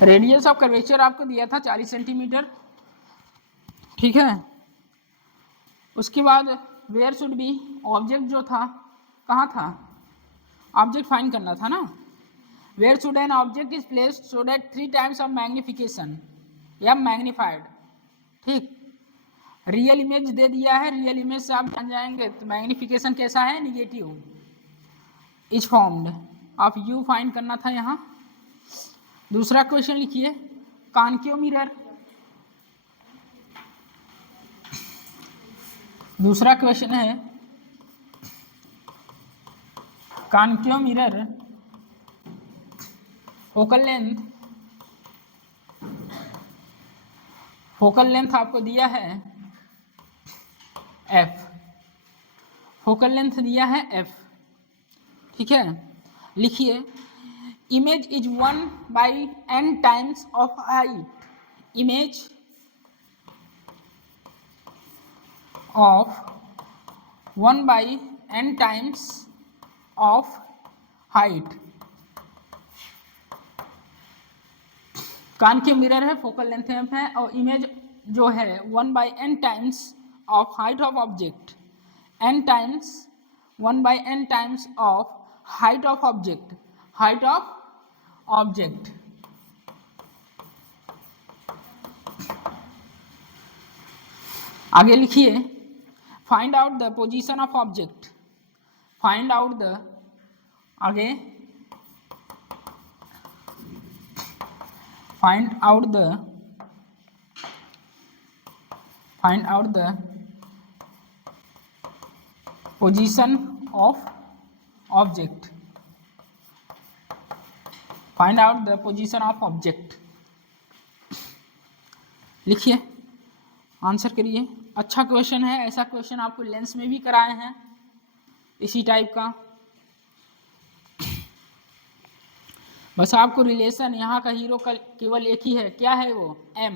Radius of curvature आपको दिया था 40 सेंटीमीटर, ठीक है। उसके बाद वेयर शुड बी, ऑब्जेक्ट जो था कहाँ था, ऑब्जेक्ट फाइंड करना था ना। Where should an object is placed so that 3 times of magnification या मैग्नीफाइड, ठीक। रियल इमेज दे दिया है, रियल इमेज से आप जान जाएंगे तो मैग्निफिकेशन कैसा है, negative is formed of you find करना था यहाँ। दूसरा क्वेश्चन लिखिए, कॉन्केव मिरर, दूसरा क्वेश्चन है कॉन्केव मिरर फोकल लेंथ आपको दिया है f, फोकल लेंथ दिया है f, ठीक है। लिखिए, image is 1/n times of height, image of 1/n times of height. Concave mirror है, फोकल लेंथ एफ है और इमेज जो है 1/n times of height of object, n times 1/n times of height of object, height of object. आगे लिखिए, find out the position of object, find out the, आगे find out the position of object, find out the position of object। लिखिए, answer करिए। अच्छा question है, ऐसा question आपको lens में भी कराए हैं इसी टाइप का। बस आपको रिलेशन यहाँ का हीरो का केवल एक ही है, क्या है वो, m।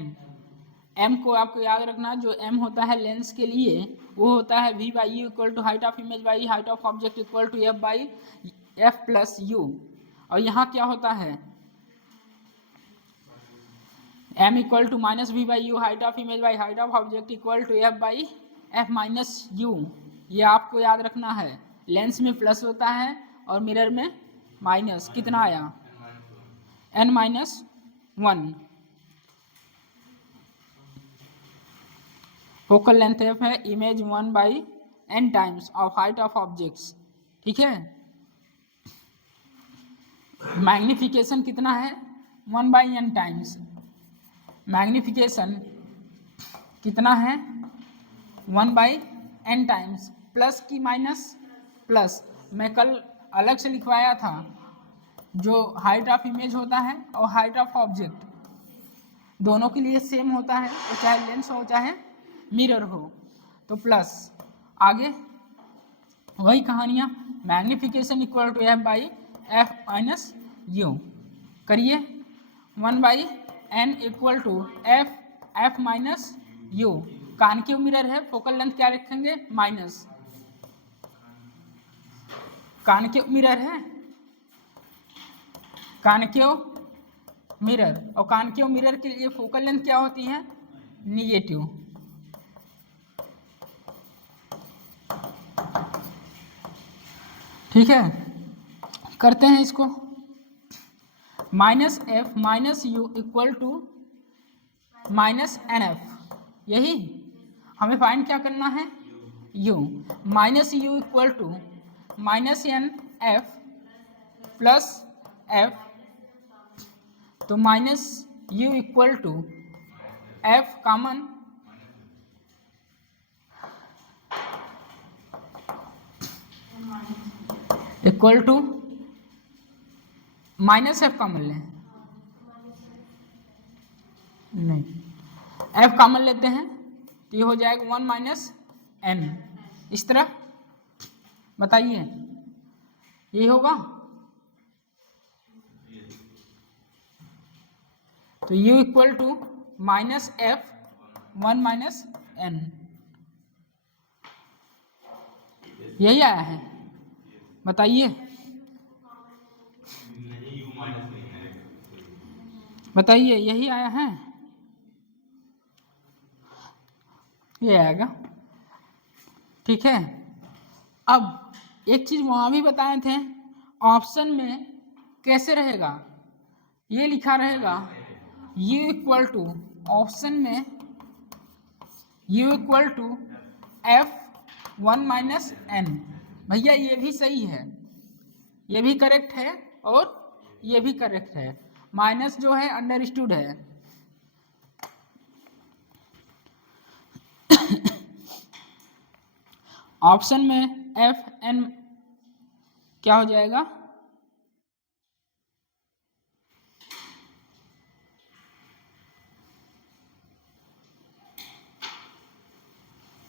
m को आपको याद रखना, जो m होता है लेंस के लिए वो होता है v/u equal to height of image by height of object equal to f plus u। और यहाँ क्या होता है, m equal to minus v/u height of image by height of object equal to f minus u। ये आपको याद रखना है, लेंस में प्लस होता है और मिरर में माइनस। कितना आया, n-1। फोकल लेंथ f है, image 1/n times of height of objects, ठीक है। मैग्निफिकेशन कितना है, 1/n टाइम्स, मैग्निफिकेशन कितना है 1/n टाइम्स, प्लस की माइनस, प्लस। मैं कल अलग से लिखवाया था, जो हाइट ऑफ इमेज होता है और हाइट ऑफ ऑब्जेक्ट दोनों के लिए सेम होता है, तो चाहे लेंस हो चाहे मिरर हो, तो प्लस। आगे वही कहानियाँ, magnification equal to f minus u करिए, 1/n equal to f minus u। Concave mirror है, फोकल लेंथ क्या रखेंगे, माइनस। कॉन्केव मिरर है, कॉन्केव मिरर, और कॉन्केव मिरर के लिए फोकल लेंथ क्या होती है, निगेटिव। ठीक है, करते हैं इसको। -f minus u equal to -nf, यही हमें फाइंड क्या करना है, u। -u equal to -nf plus f, तो -u equal to f common, equal to -f common लें, नहीं f कॉमन लेते हैं तो ये हो जाएगा 1 - n। इस तरह बताइए, ये होगा, तो u equal to -f 1 - n, यही आया है, बताइए। बताइए, यही आया है, ये आएगा। ठीक है, अब एक चीज वहां भी बताए थे, ऑप्शन में कैसे रहेगा, ये लिखा रहेगा u इक्वल टू, ऑप्शन में u equal to f1 minus n। भैया ये भी सही है, ये भी करेक्ट है और ये भी करेक्ट है, माइनस जो है अंडरस्टूड है। ऑप्शन में एफ एन क्या हो जाएगा,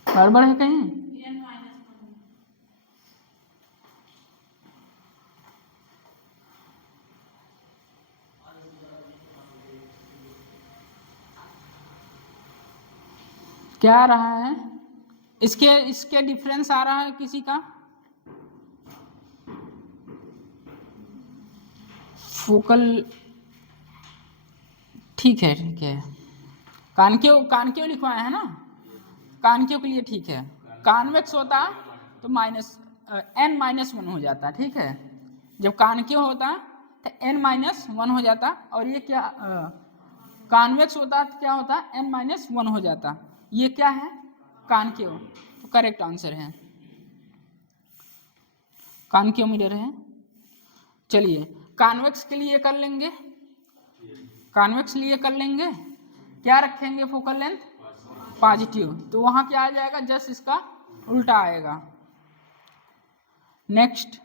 गड़बड़ है कहीं, क्या आ रहा है, इसके डिफरेंस आ रहा है किसी का, फोकल, ठीक है ठीक है, कानकेव लिखवाए है ना, कानकेव के लिए ठीक है, कॉन्वेक्स होता तो माइनस n-1 हो जाता, ठीक है, जब कानकेव होता तो n-1 हो जाता, और ये क्या कॉन्वेक्स होता तो क्या होता, n-1 हो जाता, ये क्या है कानकेव, तो करेक्ट आंसर है कानकेव मिरर है। चलिए कॉन्वेक्स के लिए कर लेंगे, कॉन्वेक्स लिए कर लेंगे, क्या रखेंगे फोकल लेंथ पॉजिटिव, तो वहां क्या आ जाएगा, जस्ट इसका उल्टा आएगा। नेक्स्ट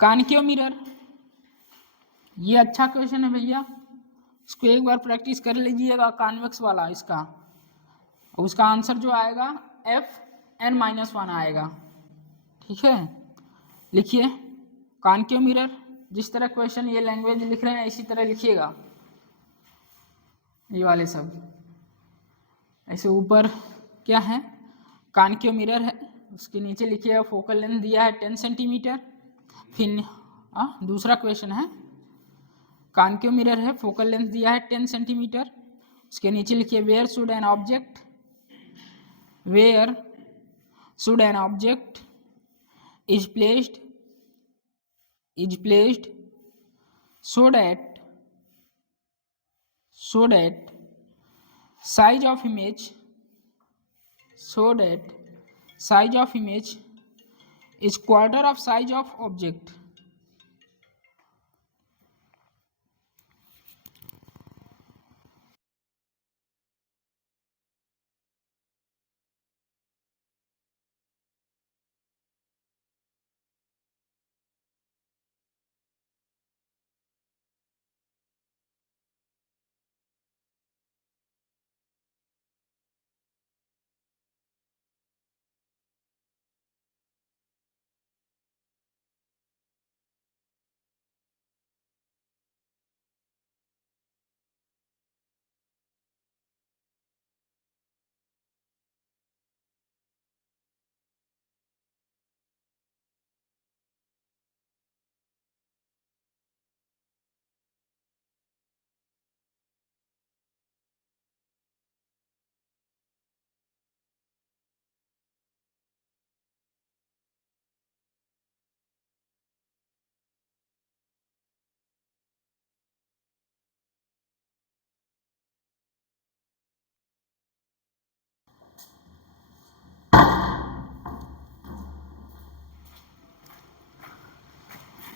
कॉनकेव मिरर, ये अच्छा क्वेश्चन है भैया, इसको एक बार प्रैक्टिस कर लीजिएगा, कॉन्वेक्स वाला इसका, उसका आंसर जो आएगा Fn-1 आएगा। ठीक है, लिखिए कॉनकेव मिरर, जिस तरह क्वेश्चन ये लैंग्वेज लिख रहे हैं इसी तरह लिखिएगा, ये वाले सब ऐसे, ऊपर क्या है कॉनकेव मिरर है, उसके नीचे लिखिएगा फोकल लेंथ दिया है 10 सेंटीमीटर। फिर दूसरा क्वेश्चन है कॉनकेव मिरर है, फोकल लेंथ दिया है 10 सेंटीमीटर, उसके नीचे लिखिए where should an object, where should an object is placed so that size of image, so that size of image is quarter of size of object।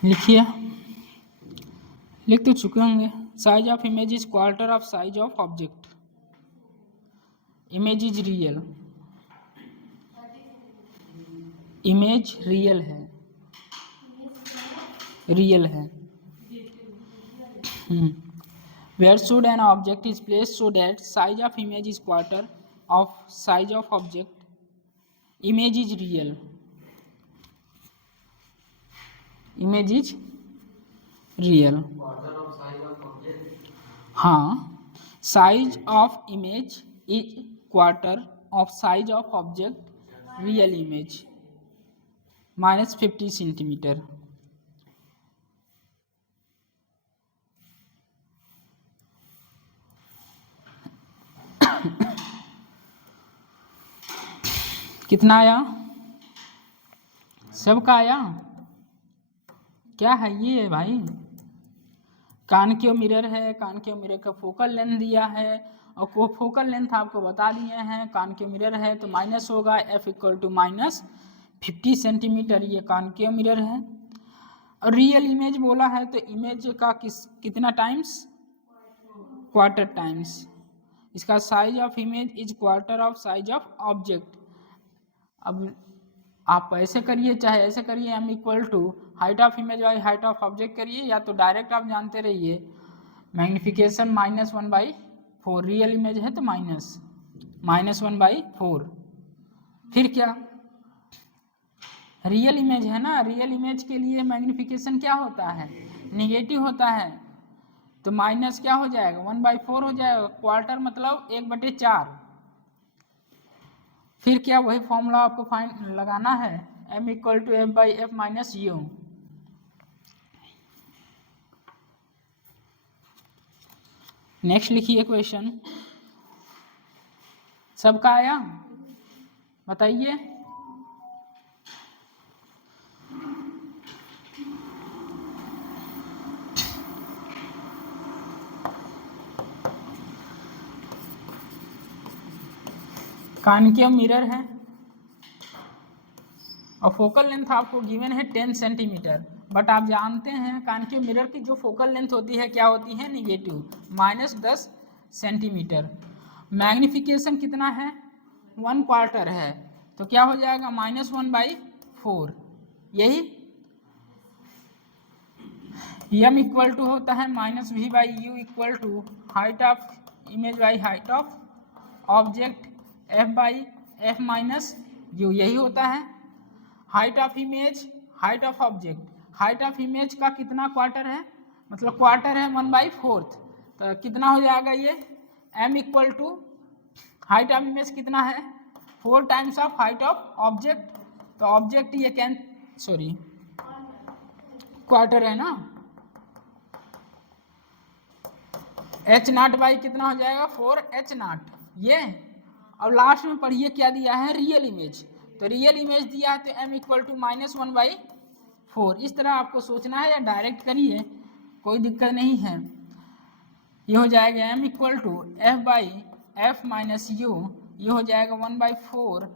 लिखिए, लिख तो चुके होंगे, size of image is quarter of size of object, image is real, image real है, real है। Where should an object is placed so that size of image is quarter of size of object, image is real, image is real। हाँ, size of image is quarter of size of object, real image, -50 centimetre. कितना आया? सबका आया? क्या है ये भाई? Concave mirror है, कॉनकेव मिरर का फोकल लेंथ दिया है और को फोकल लेंथ आपको बता दिए हैं। कॉनकेव मिरर है तो माइनस होगा, F equal to minus 50 centimetre, ये कॉनकेव मिरर है। और रियल इमेज बोला है तो इमेज का कितना टाइम्स? Quarter times. इसका size of image is quarter of size of object. अब आप ऐसे करिए चाहे ऐसे करिए, m equal to height of image by height of object करिए, या तो डायरेक्ट आप जानते रहिए मैग्निफिकेशन -1/4। रियल इमेज है तो -1/4। फिर क्या? रियल इमेज है ना, रियल इमेज के लिए मैग्निफिकेशन क्या होता है? निगेटिव होता है। तो माइनस क्या हो जाएगा? 1/4 हो जाएगा। क्वार्टर मतलब 1/4। फिर क्या? वही फॉर्मूला आपको फाइंड लगाना है, m equal to F/F minus U। Next लिखिए क्वेश्चन। सबका आया? बताइए। कॉनकेव मिरर है और फोकल लेंथ आपको गिवन है 10 सेंटीमीटर, बट आप जानते हैं कॉनकेव मिरर की जो फोकल लेंथ होती है क्या होती है? Negative, -10 centimetre. मैग्निफिकेशन कितना है? 1/4 है, तो क्या हो जाएगा? -1/4। यही m इक्वल टू होता है -v/u equal to height of image by height of object F/F minus u, यही होता है height of image height of object. Height of image का कितना क्वार्टर है? मतलब क्वार्टर है 1/4, तो कितना हो जाएगा ये? m equal to height of image कितना है? 4 times of height of object. तो ऑब्जेक्ट ये क्वार्टर है ना, h0 बाई कितना हो जाएगा? 4h0 ये। अब लास्ट में पढ़िए क्या दिया है? Real image. तो रियल इमेज दिया है तो m इक्वल टू -1/4। इस तरह आपको सोचना है या डायरेक्ट करिए, कोई दिक्कत नहीं है। ये हो जाएगा m equal to F/F minus u, ये हो जाएगा 1/4।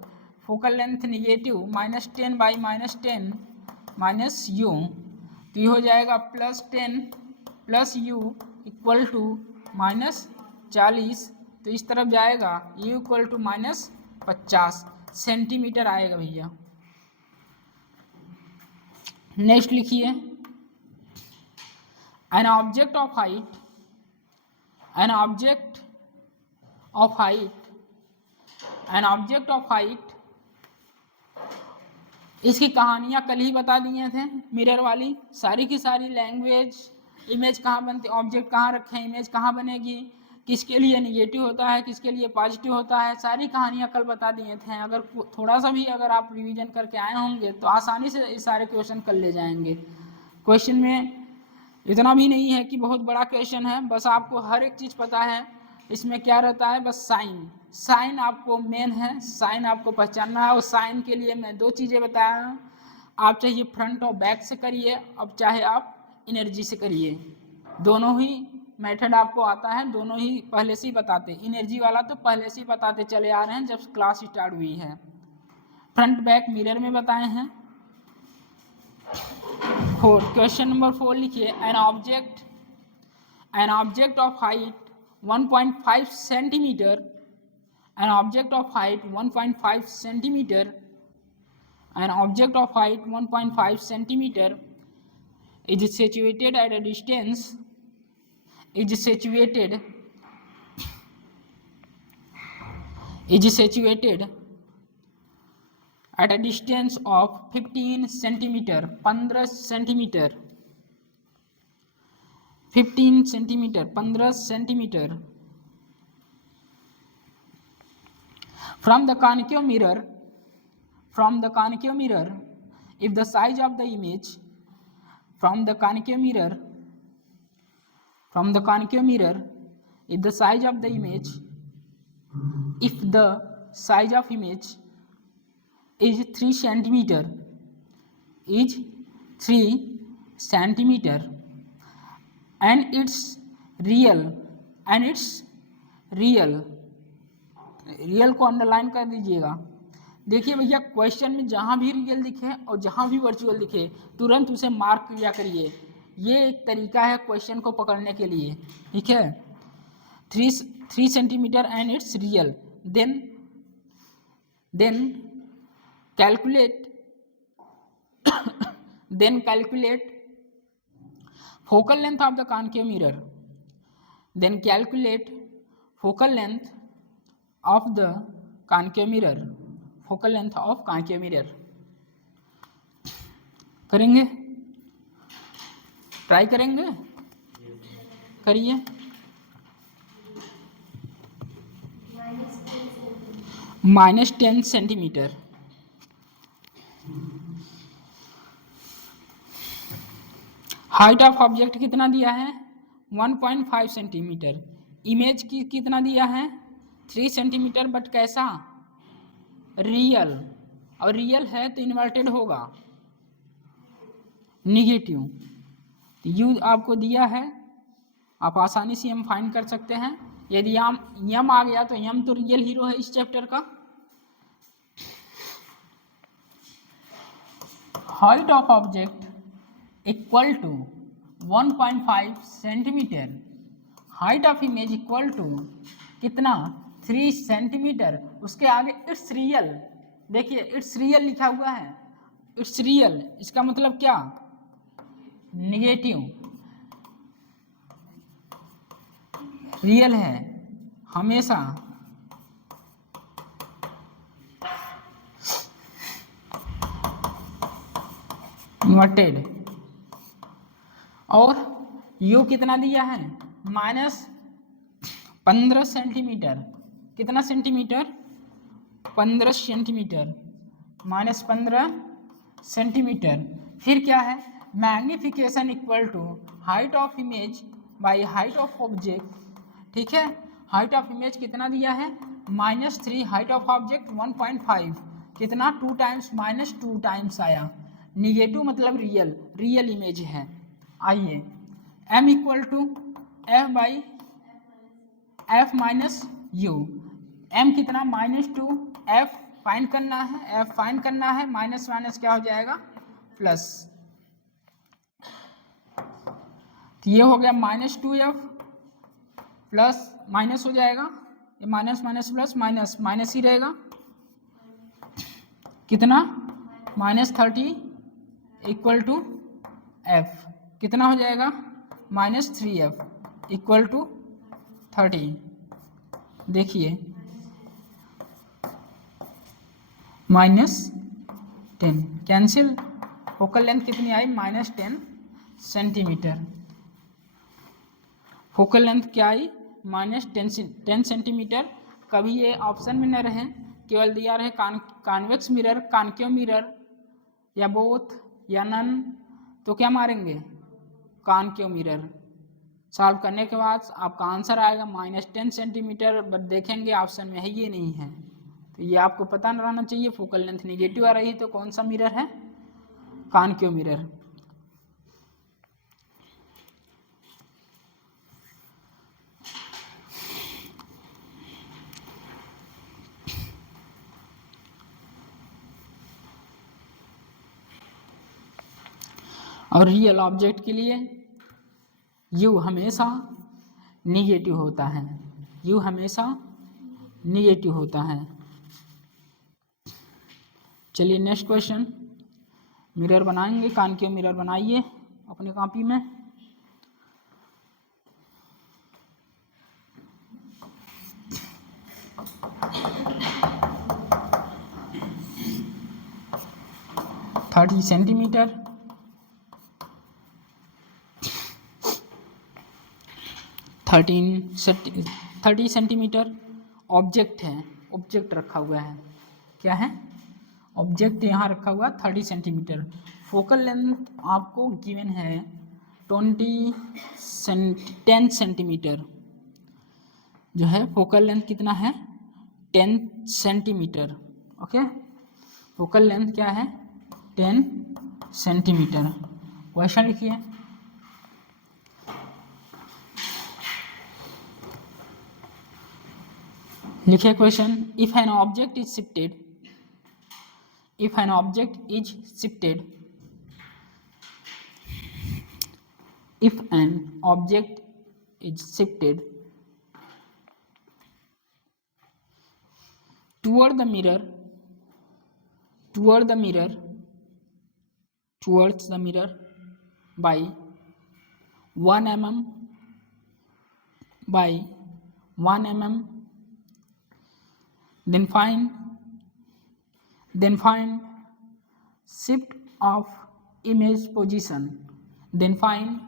Focal length negative, -10/-10 minus u, तो ये हो जाएगा +10 प्लस u इक्वल टू -40। तो इस तरफ जाएगा u इक्वल टू -50 सेंटीमीटर आएगा भैया। नेक्स्ट लिखिए, एन ऑब्जेक्ट ऑफ हाइट इसकी कहानियाँ कल ही बता दिए थे मिरर वाली, सारी की सारी लैंग्वेज, इमेज कहाँ बनती, ऑब्जेक्ट कहाँ रखें, इमेज कहाँ बनेगी, किसके लिए निगेटिव होता है, किसके लिए पॉजिटिव होता है, सारी कहानियाँ कल बता दिए थे। अगर थोड़ा सा भी अगर आप रिवीजन करके आए होंगे तो आसानी से ये सारे क्वेश्चन कर ले जाएंगे। क्वेश्चन में इतना भी नहीं है कि बहुत बड़ा क्वेश्चन है, बस आपको हर एक चीज़ पता है। इसमें क्या रहता है? बस साइन आपको मेन है, साइन आपको पहचानना है। और साइन के लिए मैं 2 चीज़ें बताया हूँ, आप चाहे फ्रंट और बैक से करिए, अब चाहे आप एनर्जी से करिए, दोनों ही मेथड आपको आता है, दोनों ही पहले से ही बताते। एनर्जी वाला तो पहले से ही बताते चले आ रहे हैं जब क्लास स्टार्ट हुई है। फ्रंट बैक मिरर में बताए हैं। 4, क्वेश्चन नंबर 4 लिखिए, an object of height 1.5 centimetre, an object of height 1.5 centimeter, an object of height 1.5 centimeter is situated at a distance at a distance of 15 centimeter, 15 centimeter, 15 centimeter, 15 centimeter from the concave mirror, if the size of the image from the concave mirror, if the size of image is 3 centimeter, is 3 centimeter, and it's real, and it's real, real को underline कर दीजिएगा। देखिए भैया question में जहाँ भी real दिखे और जहाँ भी वर्चुअल दिखे तुरंत उसे मार्क किया करिए, ये एक तरीका है क्वेश्चन को पकड़ने के लिए, ठीक है। 3 centimetre and it's real, then calculate focal length of the concave mirror, then calculate focal length of the concave mirror, focal length of concave mirror करेंगे, ट्राई करेंगे, करिए। -10 सेंटीमीटर, हाइट ऑफ ऑब्जेक्ट कितना दिया है 1.5 सेंटीमीटर, इमेज की कितना दिया है 3 सेंटीमीटर, बट कैसा रियल, और रियल है तो इन्वर्टेड होगा, निगेटिव, तो यू आपको दिया है, आप आसानी से एम फाइंड कर सकते हैं। यदि यम आ गया तो यम तो रियल हीरो है इस चैप्टर का। Height of object equal to 1.5 centimetre, height of image equal to कितना 3 सेंटीमीटर, उसके आगे इट्स रियल, देखिए इट्स रियल लिखा हुआ है, इट्स रियल इसका मतलब क्या निगेटिव, रियल है हमेशा इन्वर्टेड, और यू कितना दिया है -15 सेंटीमीटर, कितना सेंटीमीटर 15 सेंटीमीटर, -15 सेंटीमीटर, फिर क्या है magnification equal to height of image by height of object, ठीक है। हाइट ऑफ इमेज कितना दिया है -3, हाइट ऑफ ऑब्जेक्ट 1.5, कितना 2 टाइम्स -2 टाइम्स आया, निगेटिव मतलब रियल, रियल इमेज है। आइए m equal to f by f minus U, m कितना -2, f फाइंड करना है, f फाइंड करना है, माइनस माइनस क्या हो जाएगा प्लस, तो ये हो गया -2f प्लस माइनस हो जाएगा, ये minus minus plus minus minus ही रहेगा, कितना -30 इक्वल टू f, कितना हो जाएगा -3f इक्वल टू 30, देखिए -10 कैंसिल, फोकल लेंथ कितनी आई -10 सेंटीमीटर, फोकल लेंथ क्या आई -10 सेंटीमीटर। कभी ये ऑप्शन में न रहे, केवल दिया रहे कॉन्वेक्स मिरर, कॉन्केव मिरर या बोथ या नन, तो क्या मारेंगे कॉन्केव मिरर। सॉल्व करने के बाद आपका आंसर आएगा -10 सेंटीमीटर, बट देखेंगे ऑप्शन में है ये नहीं है, तो ये आपको पता न रहना चाहिए। फोकल लेंथ निगेटिव आ रही है तो कौन सा मिरर है कॉन्केव मिरर। और रियल ऑब्जेक्ट के लिए यू हमेशा निगेटिव होता है, यू हमेशा निगेटिव होता है। चलिए नेक्स्ट क्वेश्चन, मिरर बनाएंगे, कॉन्केव मिरर बनाइए अपने कॉपी में। थर्टी सेंटीमीटर, 30 सेंटीमीटर ऑब्जेक्ट है, ऑब्जेक्ट रखा हुआ है, क्या है ऑब्जेक्ट यहाँ रखा हुआ 30 सेंटीमीटर। फोकल लेंथ आपको गिवन है 10 सेंटीमीटर, जो है फोकल लेंथ कितना है 10 सेंटीमीटर, ओके। फोकल लेंथ क्या है 10 सेंटीमीटर। क्वेश्चन लिखिए। लिखिए question, if an object is shifted, if an object is shifted, if an object is shifted toward the mirror, towards the mirror by 1 mm by 1 mm, then find shift of image position, then find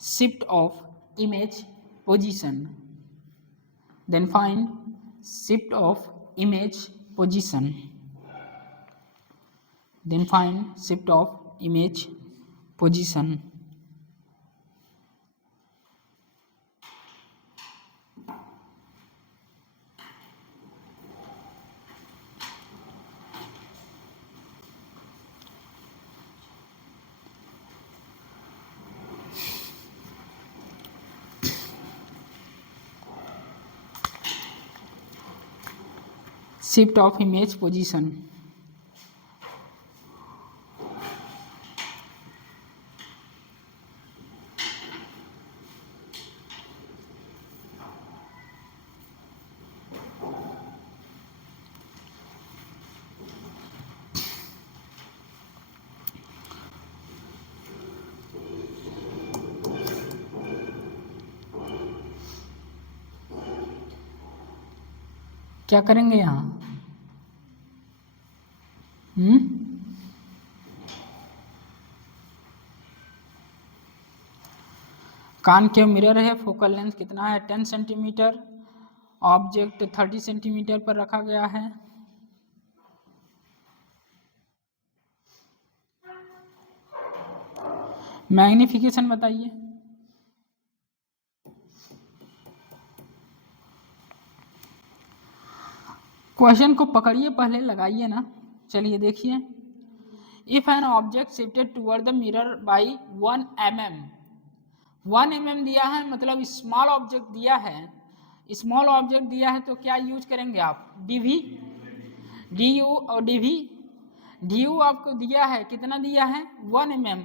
shift of image position, then find shift of image position, then find shift of image position. Shift of image position. क्या करेंगे यहाँ? कान के mirror है, focal length कितना है 10 centimetre, object 30 centimetre पर रखा गया है। मैग्निफिकेशन बताइए। क्वेश्चन को पकड़िए, पहले लगाइए ना। चलिए देखिए, if an object shifted toward the mirror by 1 mm, 1 mm दिया है, मतलब स्मॉल ऑब्जेक्ट दिया है। स्मॉल ऑब्जेक्ट दिया है तो क्या यूज करेंगे आप? डीवी, डी यू और डीवी। डी यू आपको दिया है, कितना दिया है 1 mm,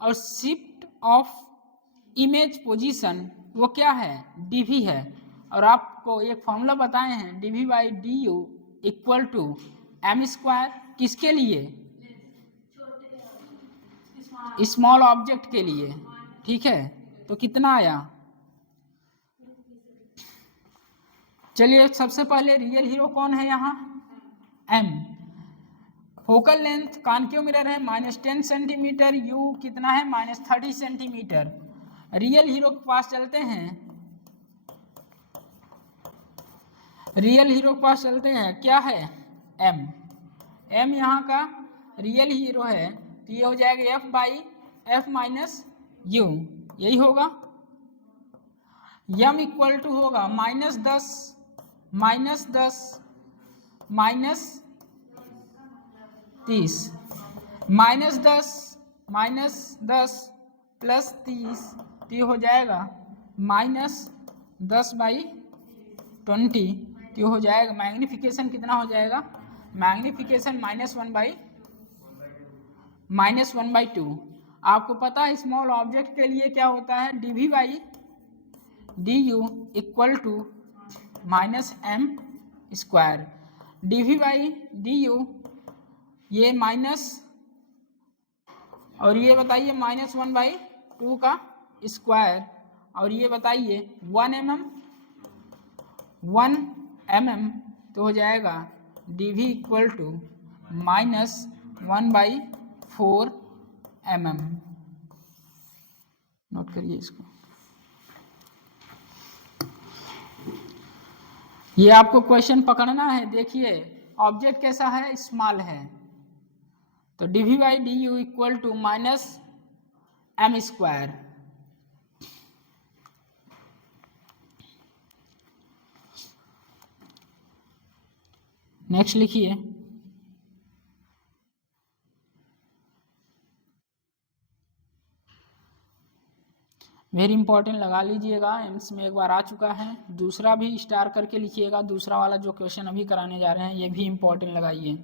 और शिफ्ट ऑफ इमेज पोजीशन वो क्या है? डीवी है। और आपको एक फॉर्मूला बताए हैं, DV by D U equal to M square. किसके लिए? स्मॉल ऑब्जेक्ट के लिए। ठीक है, तो कितना आया? चलिए सबसे पहले रियल हीरो कौन है यहाँ? M. Focal length concave mirror है -10 सेंटीमीटर, यू कितना है -30 सेंटीमीटर। रियल हीरो के पास चलते हैं, रियल हीरो के पास चलते हैं। क्या है? एम। एम यहाँ का रियल हीरो है, तो ये हो जाएगा F by F minus you, यही होगा। यम इक्वल टू होगा -10 -30 -10 प्लस 30, तो ये हो जाएगा -10/20, तो ये हो जाएगा। मैग्निफिकेशन कितना हो जाएगा? मैग्निफिकेशन -1/2। आपको पता है स्मॉल ऑब्जेक्ट के लिए क्या होता है? DV by D U equal to -m square. DV by D U ये माइनस, और ये बताइए -1/2 का स्क्वायर, और ये बताइए 1 mm, तो हो जाएगा dv equal to -1/4 mm। Note करिए इसको। ये आपको क्वेश्चन पकड़ना है। देखिए ऑब्जेक्ट कैसा है? स्मॉल है, तो dv by D U equal to -m square. Next लिखिए, वेरी इंपॉर्टेंट, लगा लीजिएगा, एम्स में एक बार आ चुका है। दूसरा भी स्टार करके लिखिएगा, दूसरा वाला जो क्वेश्चन अभी कराने जा रहे हैं ये भी इंपॉर्टेंट लगाइए।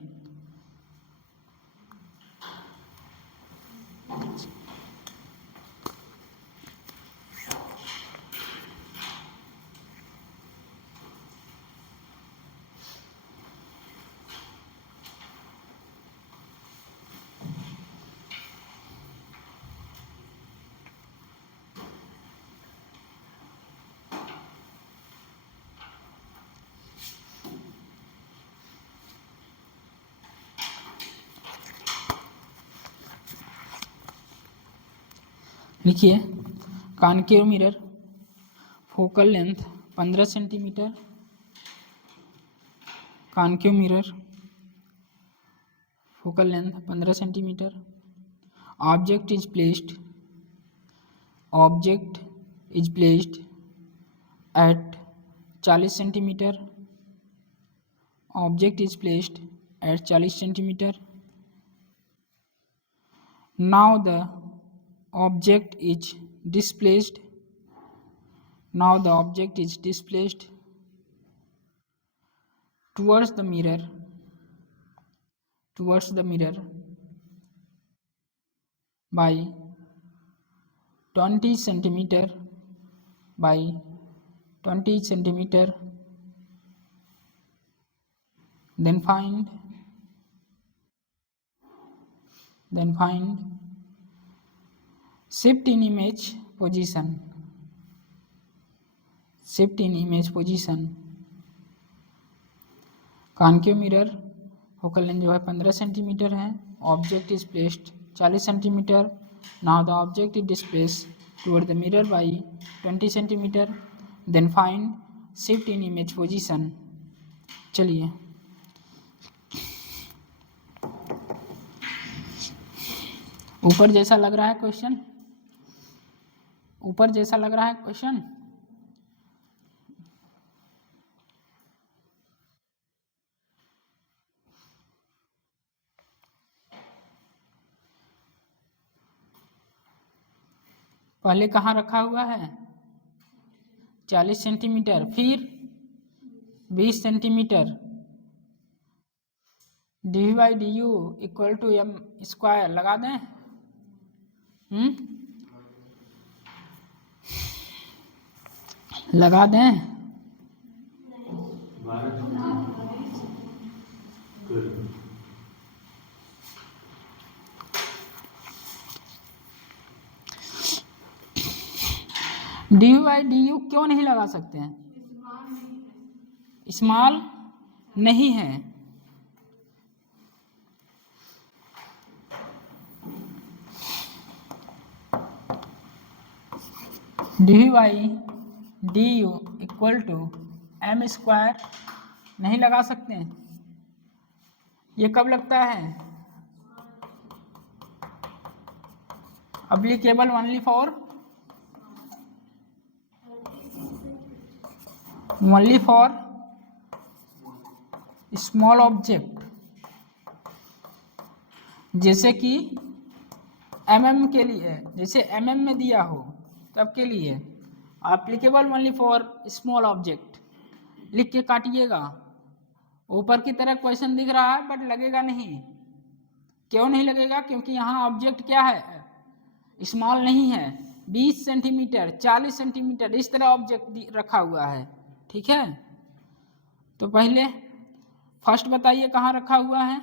लिखिए, concave mirror, focal length 15 centimetre, concave mirror, focal length 15 centimetre, object is placed at 40 centimetre, object is placed at 40 centimetre. Now the object is displaced. Now the object is displaced towards the mirror by 20 centimeter by 20 centimeter. Then find shift in image position. Concave mirror, focal length जो है 15 centimetre है, object is placed 40 centimetre. Now the object is displaced toward the mirror by 20 centimetre. Then find shift in image position. चलिए, ऊपर जैसा लग रहा है question, ऊपर जैसा लग रहा है क्वेश्चन। पहले कहाँ रखा हुआ है? 40 सेंटीमीटर, फिर 20 centimetre. D by D U equal to M square लगा दें। लगा दें। डी बाई डी यू क्यों नहीं लगा सकते हैं? स्मॉल नहीं है। D by D U equal to M square नहीं लगा सकते हैं। ये कब लगता है? Applicable only for small object, जैसे कि एमएम के लिए, जैसे एमएम में दिया हो तब के लिए। Applicable only for small object लिख के काटिएगा। ऊपर की तरफ क्वेश्चन दिख रहा है बट लगेगा नहीं। क्यों नहीं लगेगा? क्योंकि यहाँ ऑब्जेक्ट क्या है? स्मॉल नहीं है। 20 सेंटीमीटर, 40 सेंटीमीटर इस तरह ऑब्जेक्ट रखा हुआ है। ठीक है, तो पहले फर्स्ट बताइए कहाँ रखा हुआ है?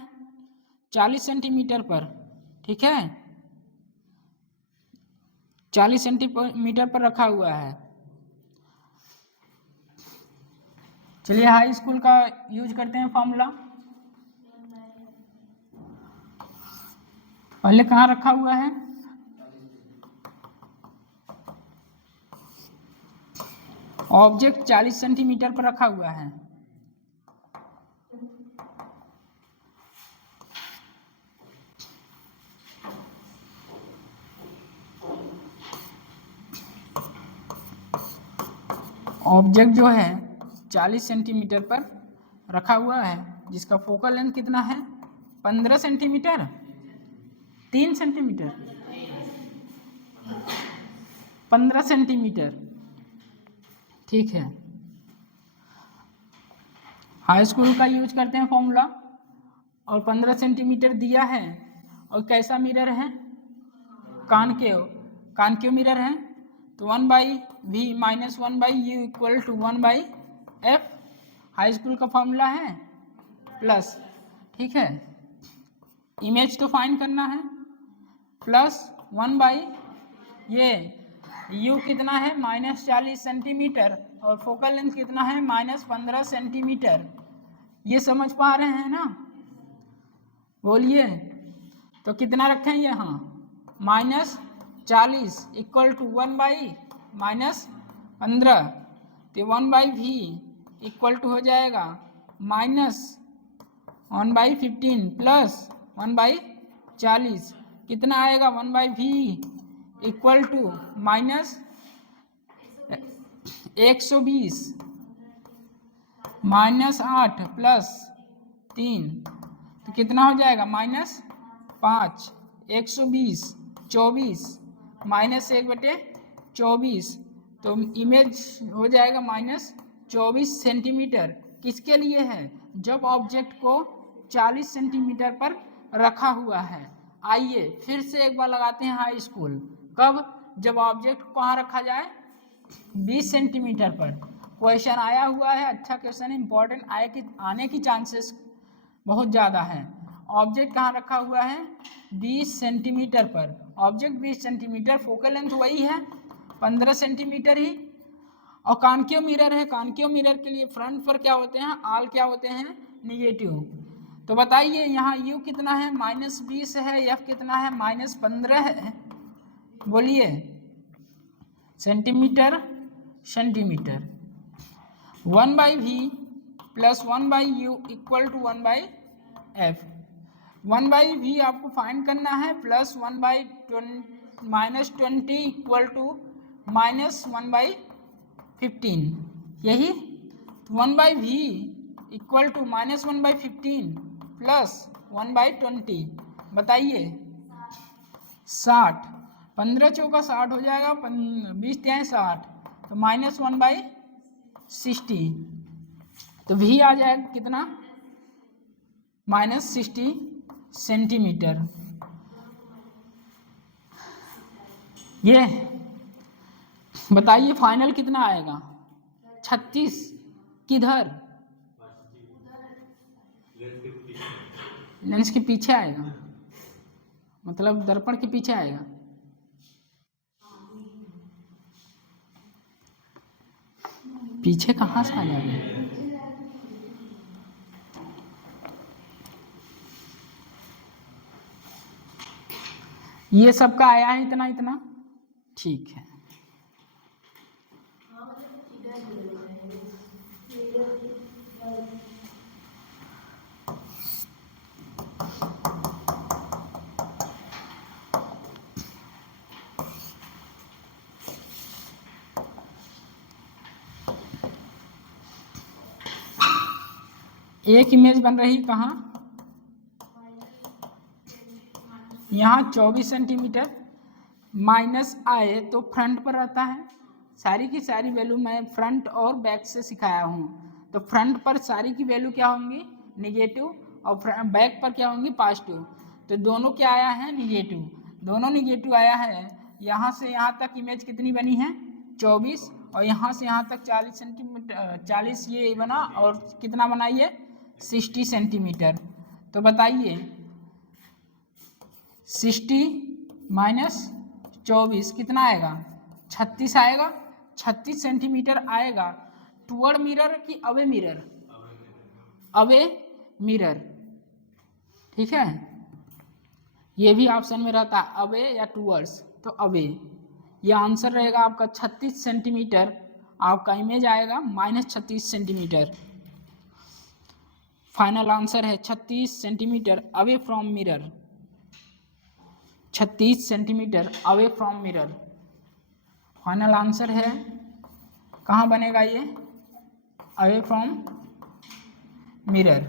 40 सेंटीमीटर पर। ठीक है, 40 सेंटीमीटर पर रखा हुआ है। चलिए हाई स्कूल का यूज करते हैं फॉर्मूला। पहले कहाँ रखा हुआ है? ऑब्जेक्ट 40 सेंटीमीटर पर रखा हुआ है। ऑब्जेक्ट जो है 40 सेंटीमीटर पर रखा हुआ है, जिसका फोकल लेंथ कितना है? 15 सेंटीमीटर, 3 सेंटीमीटर, 15 सेंटीमीटर। ठीक है, हाई स्कूल का यूज करते हैं फॉर्मूला, और 15 सेंटीमीटर दिया है, और कैसा मिरर है, कानकेव मिरर है, तो 1/v minus 1/u equal to 1/f high school का फॉर्मूला है प्लस। ठीक है, इमेज तो फाइंड करना है, प्लस 1 ये u कितना है -40 सेंटीमीटर, और फोकल लेंथ कितना है -15 सेंटीमीटर। ये समझ पा रहे हैं ना, बोलिए। तो कितना रखें यहाँ -40 इक्वल टू 1/-15, तो 1/v इक्वल टू हो जाएगा -1/15 प्लस 1/40, कितना आएगा 1/v इक्वल टू -120 -8 प्लस 3, तो कितना हो जाएगा -5, 120 24 -1/24, तो इमेज हो जाएगा -24 सेंटीमीटर। किसके लिए है, जब ऑब्जेक्ट को 40 सेंटीमीटर पर रखा हुआ है। आइए फिर से एक बार लगाते हैं हाई स्कूल, कब, जब ऑब्जेक्ट को कहाँ रखा जाए 20 सेंटीमीटर पर। क्वेश्चन आया हुआ है, अच्छा क्वेश्चन, इंपॉर्टेंट आने की चांसेस बहुत ज़्यादा है। ऑब्जेक्ट कहाँ रखा हुआ है 20 सेंटीमीटर पर, ऑब्जेक्ट 20 सेंटीमीटर, फोकल लेंथ वही है 15 सेंटीमीटर ही, और कानकेव मिरर है। कानकेव मिरर के लिए फ्रंट पर क्या होते हैं, आल क्या होते हैं, निगेटिव। तो बताइए यहाँ u कितना है -20 है, f कितना है -15 है, बोलिए centimetre 1/v plus 1/u equal to 1/f। 1/v आपको फाइंड करना है, प्लस 1/-20 इक्वल टू -1/15, यही 1/v इक्वल टू -1/15 प्लस 1/20, बताइए 60, 15 चौका 60 हो जाएगा, 20 तिहाई 60, तो -1/60, तो v आ जाएगा कितना -60 सेंटीमीटर। ये बताइए फाइनल कितना आएगा 36, किधर, लेंस के पीछे आएगा, मतलब दर्पण के पीछे आएगा। पीछे कहाँ से आ जाएगा, ये सबका आया है इतना इतना, ठीक है। एक इमेज बन रही कहाँ, यहाँ 24 सेंटीमीटर, माइनस आए तो फ्रंट पर रहता है। सारी की सारी वैल्यू मैं फ्रंट और बैक से सिखाया हूँ, तो फ्रंट पर सारी की वैल्यू क्या होंगी निगेटिव, और बैक पर क्या होंगी पॉजिटिव। तो दोनों क्या आया है निगेटिव, दोनों निगेटिव आया है। यहाँ से यहाँ तक इमेज कितनी बनी है 24, और यहाँ से यहाँ तक 40 सेंटीमीटर, 40 ये बना, और कितना बना ये 60 सेंटीमीटर। तो बताइए 60 माइनस 24 कितना आएगा 36 आएगा, 36 सेंटीमीटर आएगा। टुवर्ड मिरर कि अवे मिरर, अवे मिरर, ठीक है। ये भी ऑप्शन में रहता है अवे या टुवर्ड्स, तो अवे। ये आंसर रहेगा आपका 36 सेंटीमीटर, आपका इमेज आएगा -36 सेंटीमीटर। फाइनल आंसर है 36 centimetre away from mirror, 36 centimetre away from mirror final answer है। कहाँ बनेगा ये away from mirror.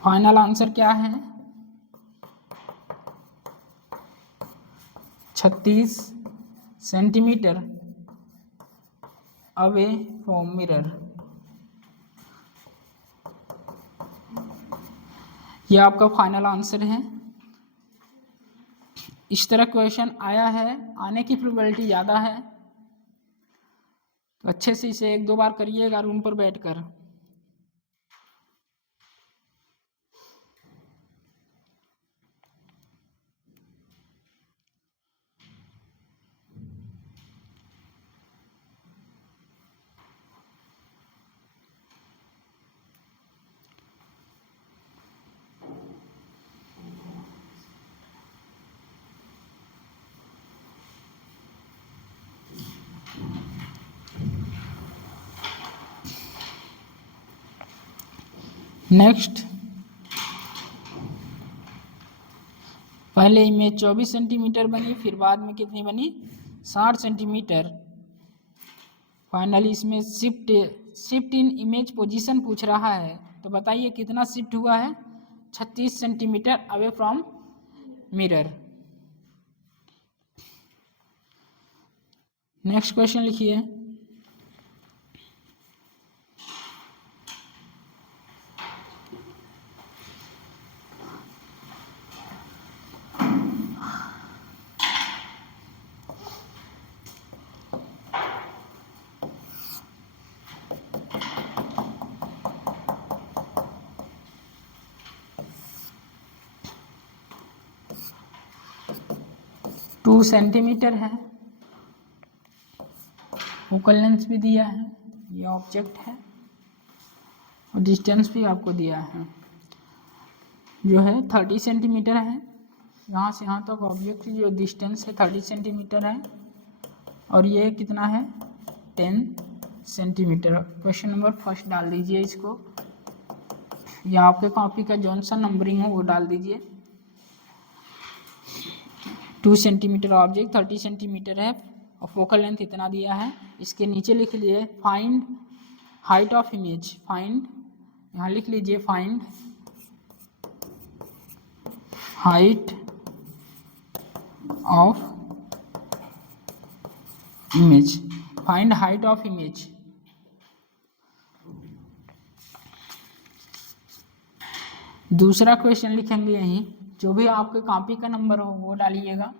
Final answer क्या है 36 सेंटीमीटर अवे फ्रॉम मिरर। ये आपका फाइनल आंसर है। इस तरह क्वेश्चन आया है, आने की प्रोबेबिलिटी ज़्यादा है, तो अच्छे से इसे 1-2 बार करिएगा रूम पर बैठकर। नेक्स्ट, पहले इमेज 24 सेंटीमीटर बनी, फिर बाद में कितनी बनी, 60 सेंटीमीटर। फाइनली इसमें शिफ्ट इन इमेज पोजीशन पूछ रहा है, तो बताइए कितना शिफ्ट हुआ है, 36 centimetre away from mirror. Next question लिखिए। टू सेंटीमीटर है, फोकल लेंथ भी दिया है, ये ऑब्जेक्ट है, और डिस्टेंस भी आपको दिया है जो है 30 सेंटीमीटर है। यहाँ से यहाँ तक ऑब्जेक्ट की जो डिस्टेंस है 30 सेंटीमीटर है, और ये कितना है, 10 सेंटीमीटर। क्वेश्चन नंबर फर्स्ट डाल दीजिए इसको, या आपके कॉपी का जौन सा नंबरिंग हो वो डाल दीजिए। 2 सेंटीमीटर ऑब्जेक्ट 30 सेंटीमीटर है, और फोकल लेंथ इतना दिया है। इसके नीचे लिख लिए find height of image, find, यहाँ लिख लीजिए find height of image, find height of image. दूसरा क्वेश्चन लिखेंगे यहीं, जो भी आपके कॉपी का नंबर हो वो डालिएगा।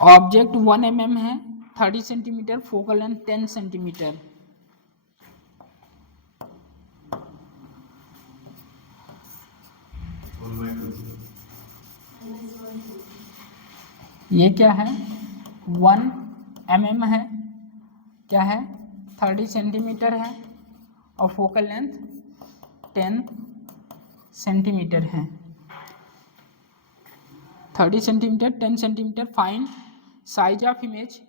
ऑब्जेक्ट 1 mm है, 30 सेंटीमीटर, फोकल लेंथ 10 सेंटीमीटर। ये क्या है, 1 mm है, क्या है, 30 सेंटीमीटर है, और फोकल लेंथ 10 सेंटीमीटर है। 30 centimetre, 10 centimetre. Find size of image,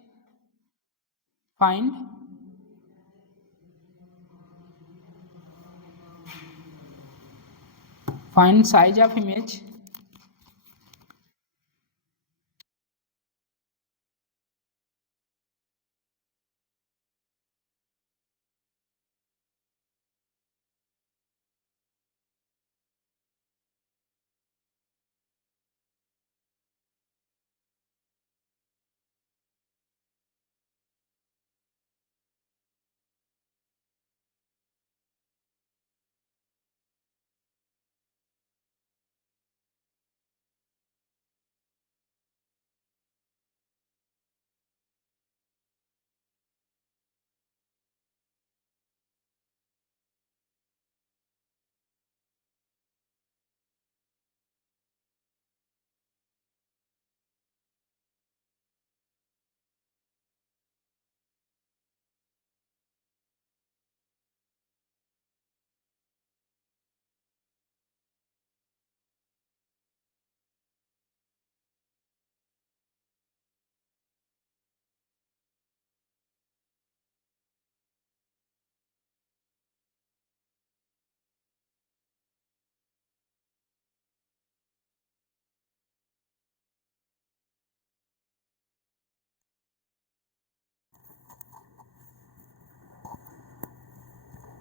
find size of image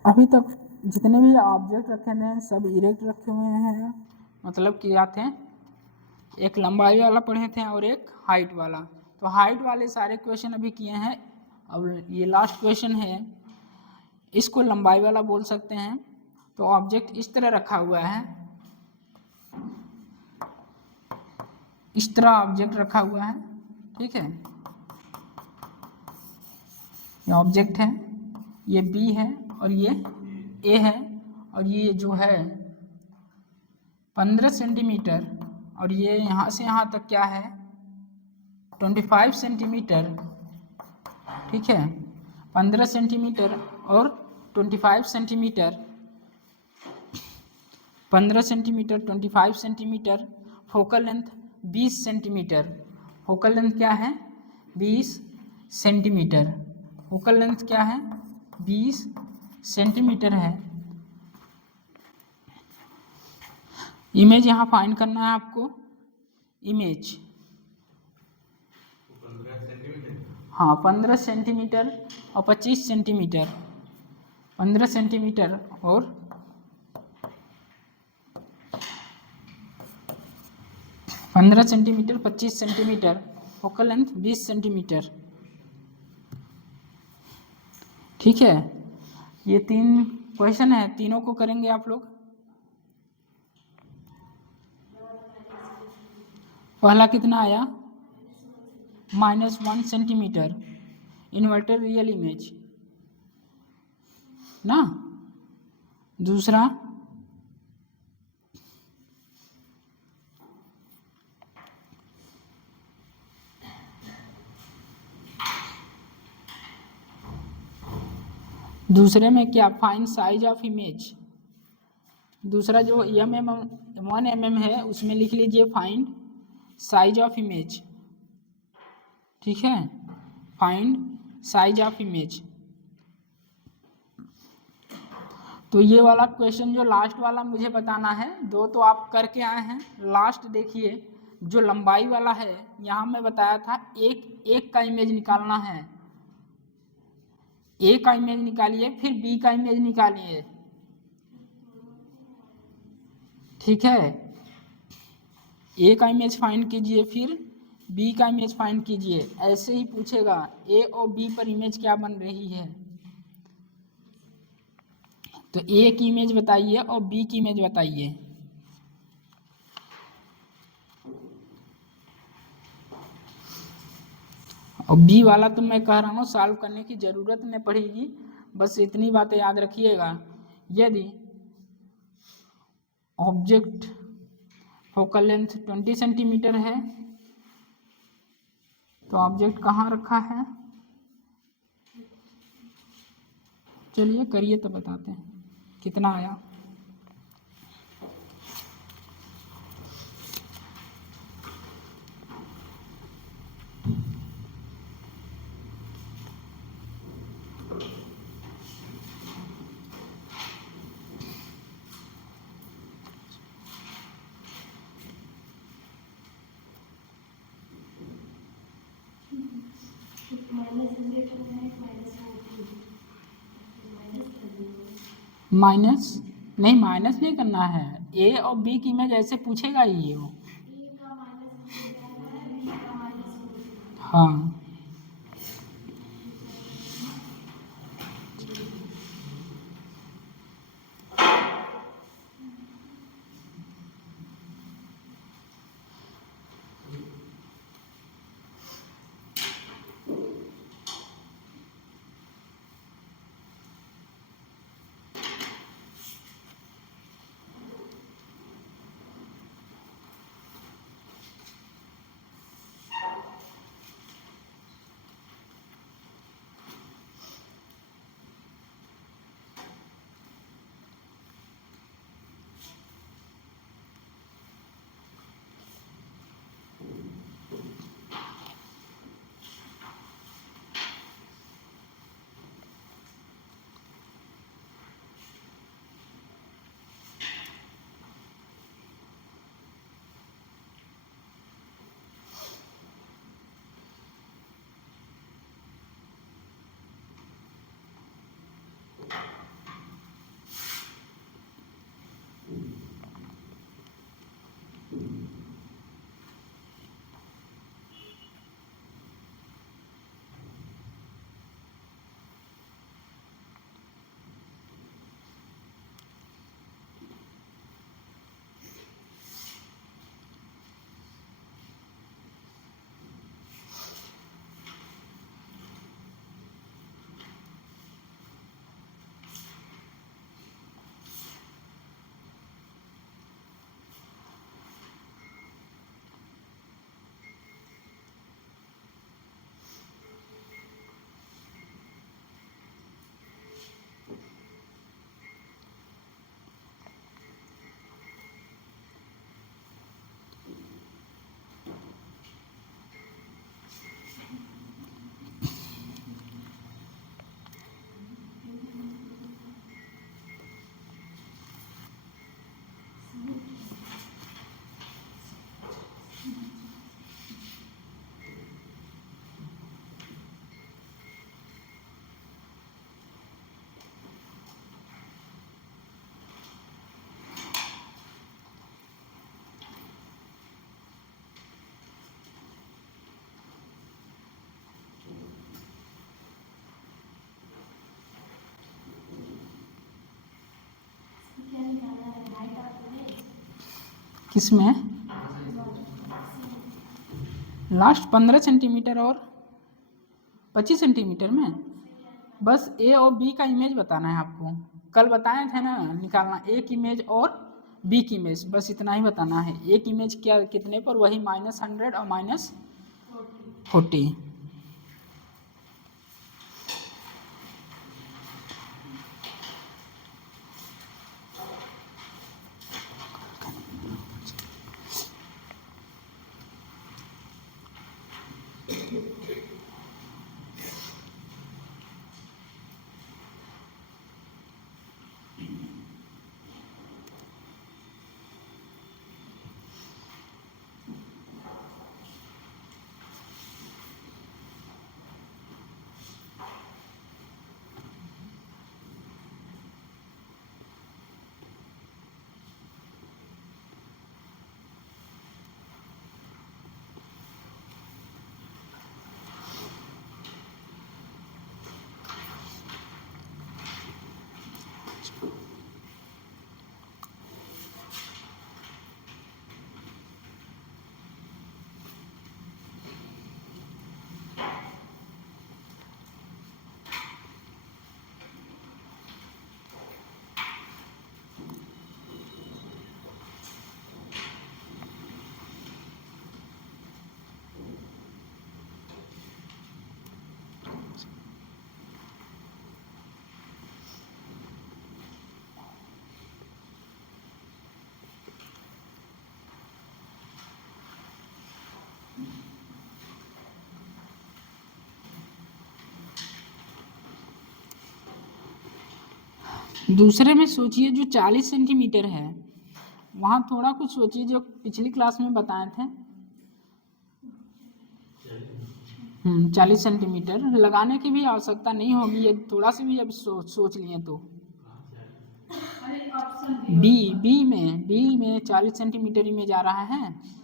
अभी तक जितने भी ऑब्जेक्ट रखे हैं सब इरेक्ट रखे हुए हैं, मतलब कि क्या थे, एक लंबाई वाला पढ़े थे और एक हाइट वाला। तो हाइट वाले सारे क्वेश्चन अभी किए हैं। अब ये लास्ट क्वेश्चन है, इसको लंबाई वाला बोल सकते हैं। तो ऑब्जेक्ट इस तरह रखा हुआ है, इस तरह ऑब्जेक्ट रखा हुआ है, ठीक है। ये ऑब्जेक्ट है, ये बी है और ये ए है, और ये जो है 15 सेंटीमीटर, और ये यहाँ से यहाँ तक क्या है 25 सेंटीमीटर, ठीक है। 15 सेंटीमीटर और 25 centimetre, 15 centimetre 25 centimetre, focal length 20 centimetre. Focal length क्या है 20 सेंटीमीटर, फोकल लेंथ क्या है 20 सेंटीमीटर है। इमेज यहाँ फाइंड करना है आपको, इमेज, हाँ 15 सेंटीमीटर और 25 सेंटीमीटर, 15 सेंटीमीटर और 15 centimetre 25 centimetre, focal length 20 centimetre, ठीक है। ये 3 क्वेश्चन है, तीनों को करेंगे आप लोग। पहला कितना आया -1 सेंटीमीटर, इन्वर्टेड रियल इमेज ना। दूसरा दूसरे में क्या, फाइंड साइज ऑफ इमेज। दूसरा जो mm 1 mm है उसमें लिख लीजिए फाइंड साइज ऑफ इमेज, ठीक है, फाइंड साइज ऑफ इमेज। तो ये वाला क्वेश्चन जो लास्ट वाला मुझे बताना है, 2 तो आप करके आए हैं, लास्ट देखिए जो लंबाई वाला है, यहाँ मैं बताया था एक का इमेज निकालना है, ए का इमेज निकालिए फिर बी का इमेज निकालिए, ठीक है। ए का इमेज फाइंड कीजिए फिर बी का इमेज फाइंड कीजिए, ऐसे ही पूछेगा ए और बी पर इमेज क्या बन रही है। तो ए की इमेज बताइए और बी की इमेज बताइए। और बी वाला तो मैं कह रहा हूँ सॉल्व करने की ज़रूरत नहीं पड़ेगी, बस इतनी बातें याद रखिएगा। यदि ऑब्जेक्ट फोकल लेंथ 20 सेंटीमीटर है तो ऑब्जेक्ट कहाँ रखा है, चलिए करिए तो बताते हैं कितना आया। माइनस नहीं, माइनस नहीं करना है, ए और बी की इमेज ऐसे पूछेगा ही ये वो, हाँ। किस में? लास्ट 15 सेंटीमीटर और 25 सेंटीमीटर में। बस ए और बी का इमेज बताना है आपको। कल बताए थे ना निकालना ए की इमेज और बी की इमेज, बस इतना ही बताना है। ए की इमेज क्या कितने पर, वही -100 और -40। दूसरे में सोचिए जो 40 सेंटीमीटर है, वहाँ थोड़ा कुछ सोचिए जो पिछली क्लास में बताए थे। 40 सेंटीमीटर लगाने की भी आवश्यकता नहीं होगी, ये थोड़ा सी भी अब सोच लिए तो। बी में 40 सेंटीमीटर में जा रहा है।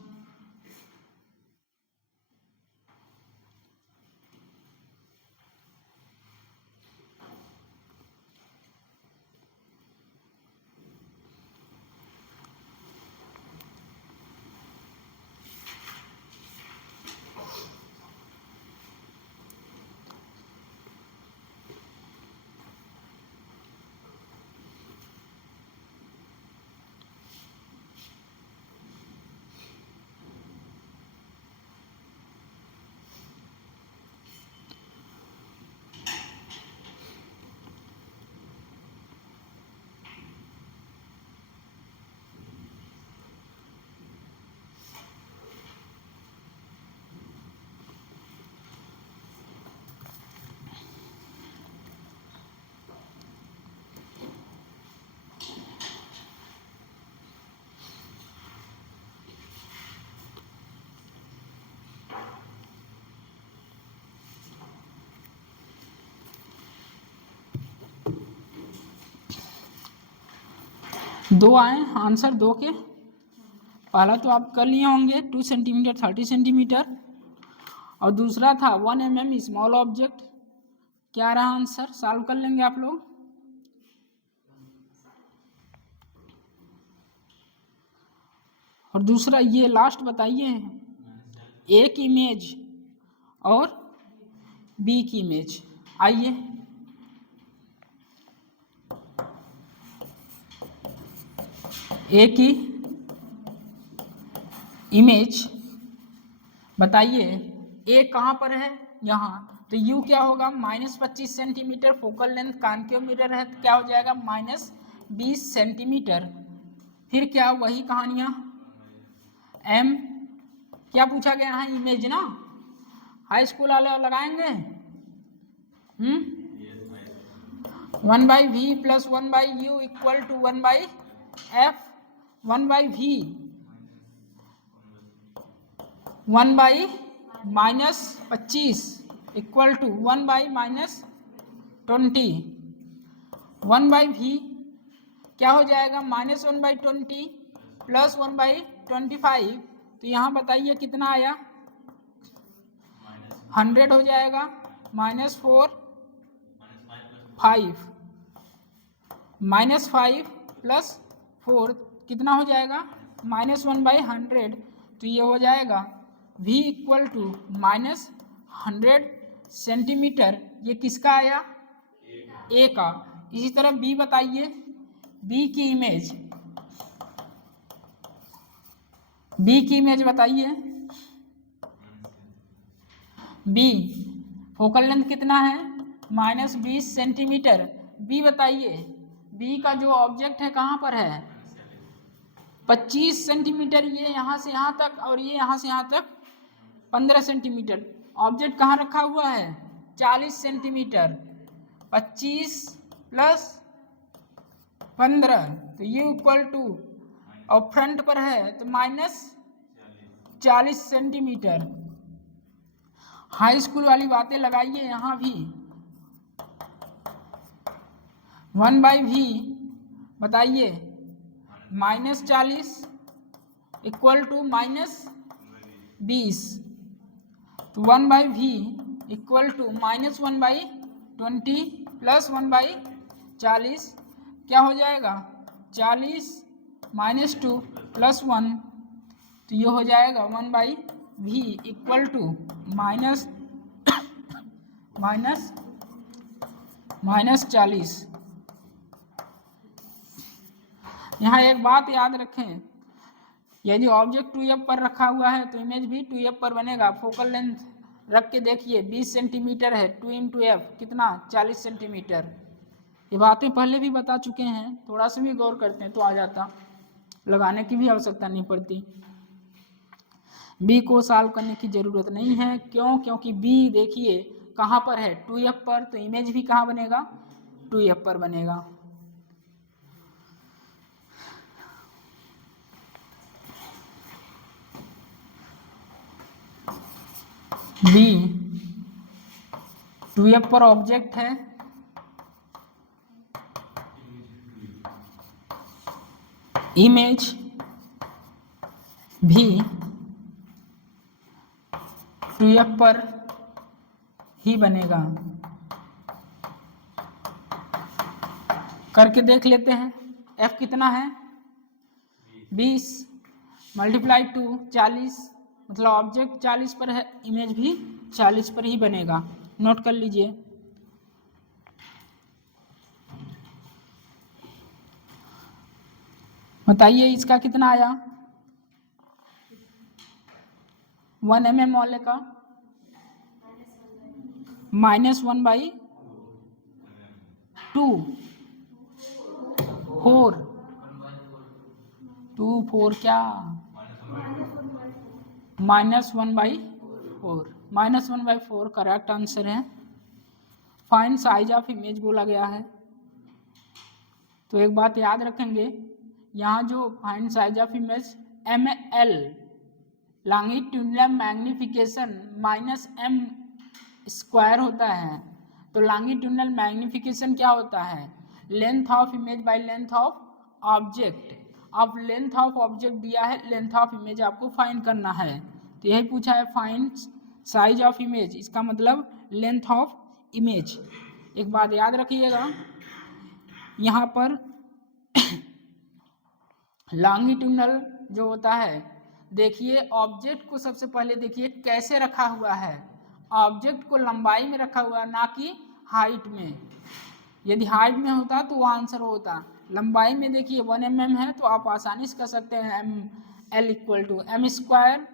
दो आए आंसर दो के। पहला तो आप कर लिए होंगे 2 सेंटीमीटर 30 सेंटीमीटर, और दूसरा था 1 mm स्मॉल ऑब्जेक्ट। क्या रहा आंसर, सॉल्व कर लेंगे आप लोग। और दूसरा ये लास्ट बताइए, ए की इमेज और बी की इमेज। आइए ए की इमेज बताइए। ए कहाँ पर है, यहाँ, तो यू क्या होगा -25 centimetre. Focal length concave mirror है तो क्या हो जाएगा -20 सेंटीमीटर। फिर क्या वही कहानियाँ, एम क्या पूछा गया है, इमेज ना, हाई स्कूल वाले लगाएंगे। 1/v + 1/u = 1/f। 1/v 1/-25 = 1/-20। 1/v क्या हो जाएगा -1/20 + 1/25। तो यहाँ बताइए कितना आया, 100 हो जाएगा। -4 5 -5 + 4 कितना हो जाएगा -1/100, तो ये हो जाएगा v इक्वल टू -100 सेंटीमीटर। ये किसका आया? ए का। इसी तरह बी बताइए, बी की इमेज, बी की इमेज बताइए। बी फोकल लेंथ कितना है? -20 सेंटीमीटर। बी बताइए, बी का जो ऑब्जेक्ट है कहाँ पर है? 25 सेंटीमीटर। ये यहाँ से यहाँ तक और ये यहाँ से यहाँ तक 15 सेंटीमीटर। ऑब्जेक्ट कहाँ रखा हुआ है? 40 सेंटीमीटर। 25 प्लस 15, तो ये इक्वल टू, और फ्रंट पर है तो -40 सेंटीमीटर। हाई स्कूल वाली बातें लगाइए यहाँ भी। 1/v बताइए, -40 इक्वल टू -20, तो 1/v इक्वल टू -1/20 प्लस 1/40, क्या हो जाएगा? 40 -2 प्लस 1, तो ये हो जाएगा 1/v इक्वल टू -40। यहाँ एक बात याद रखें, यदि ऑब्जेक्ट 2f पर रखा हुआ है तो इमेज भी 2f पर बनेगा। फोकल लेंथ रख के देखिए, 20 सेंटीमीटर है, 2 × f कितना? 40 सेंटीमीटर। ये बातें पहले भी बता चुके हैं, थोड़ा सा भी गौर करते हैं तो आ जाता, लगाने की भी आवश्यकता नहीं पड़ती। बी को सॉल्व करने की ज़रूरत नहीं है। क्यों? क्योंकि बी देखिए कहाँ पर है? 2f पर, तो इमेज भी कहाँ बनेगा? 2f पर बनेगा। बी 2f पर ऑब्जेक्ट है, इमेज भी 2f पर ही बनेगा। करके देख लेते हैं। f कितना है? 20 मल्टीप्लाई 2 40, मतलब ऑब्जेक्ट 40 पर है, इमेज भी 40 पर ही बनेगा। नोट कर लीजिए। बताइए इसका कितना आया? 1 mm वाले का -1/2 4 2 4 क्या? -1/4 -1/4 करेक्ट आंसर है। फाइंड साइज ऑफ इमेज बोला गया है, तो एक बात याद रखेंगे, यहाँ जो find size of image ml longitudinal magnification -m² होता है। तो लॉन्गिट्यूडिनल मैग्निफिकेशन क्या होता है? Length of image by length of object. अब लेंथ ऑफ ऑब्जेक्ट दिया है, लेंथ ऑफ इमेज आपको फाइंड करना है, तो यही पूछा है फाइंड साइज ऑफ इमेज, इसका मतलब लेंथ ऑफ इमेज। एक बात याद रखिएगा, यहाँ पर लॉन्गिट्यूडिनल जो होता है, देखिए ऑब्जेक्ट को सबसे पहले देखिए कैसे रखा हुआ है। ऑब्जेक्ट को लंबाई में रखा हुआ है, ना कि हाइट में। यदि हाइट में होता तो वो आंसर होता। लंबाई में देखिए 1 mm है, तो आप आसानी से कर सकते हैं ml इक्वल टू m²।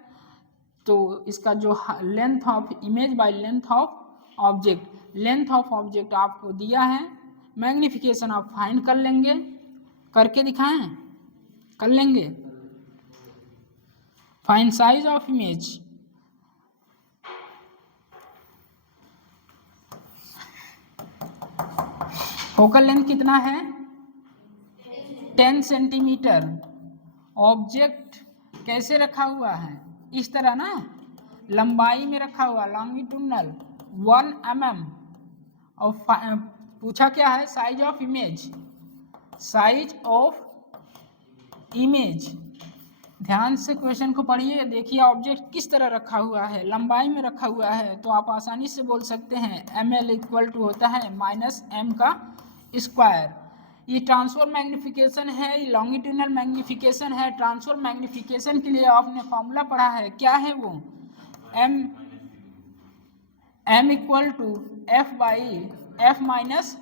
तो इसका जो length of image by length of object, length of object आपको दिया है, मैग्निफिकेशन आप फाइंड कर लेंगे। करके दिखाएं? कर लेंगे। Find size of image, focal length कितना है? 10 सेंटीमीटर। ऑब्जेक्ट कैसे रखा हुआ है? इस तरह ना, लंबाई में रखा हुआ, लॉन्गिट्यूडिनल 1 mm। और पूछा क्या है? Size of image, size of image. ध्यान से क्वेश्चन को पढ़िए, देखिए ऑब्जेक्ट किस तरह रखा हुआ है, लंबाई में रखा हुआ है, तो आप आसानी से बोल सकते हैं ml इक्वल टू होता है -m²। ये ट्रांसफर मैग्निफिकेशन है, ये लॉन्गिट्यूडनल मैग्निफिकेशन है। ट्रांसफर मैग्निफिकेशन के लिए आपने फॉर्मूला पढ़ा है, क्या है वो? m equal to F by F minus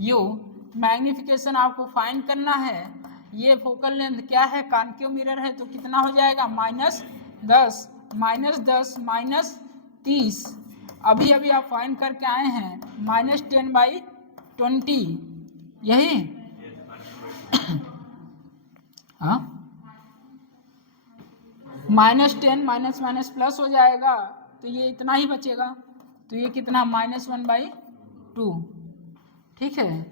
U. Magnification आपको फाइंड करना है। ये फोकल लेंथ क्या है? कॉन्केव मिरर है, तो कितना हो जाएगा? -10 माइनस 30। अभी अभी आप फाइंड करके आए हैं, -10/20, यही हाँ, -10 माइनस माइनस प्लस हो जाएगा, तो ये इतना ही बचेगा। तो ये कितना? -1/2। ठीक है,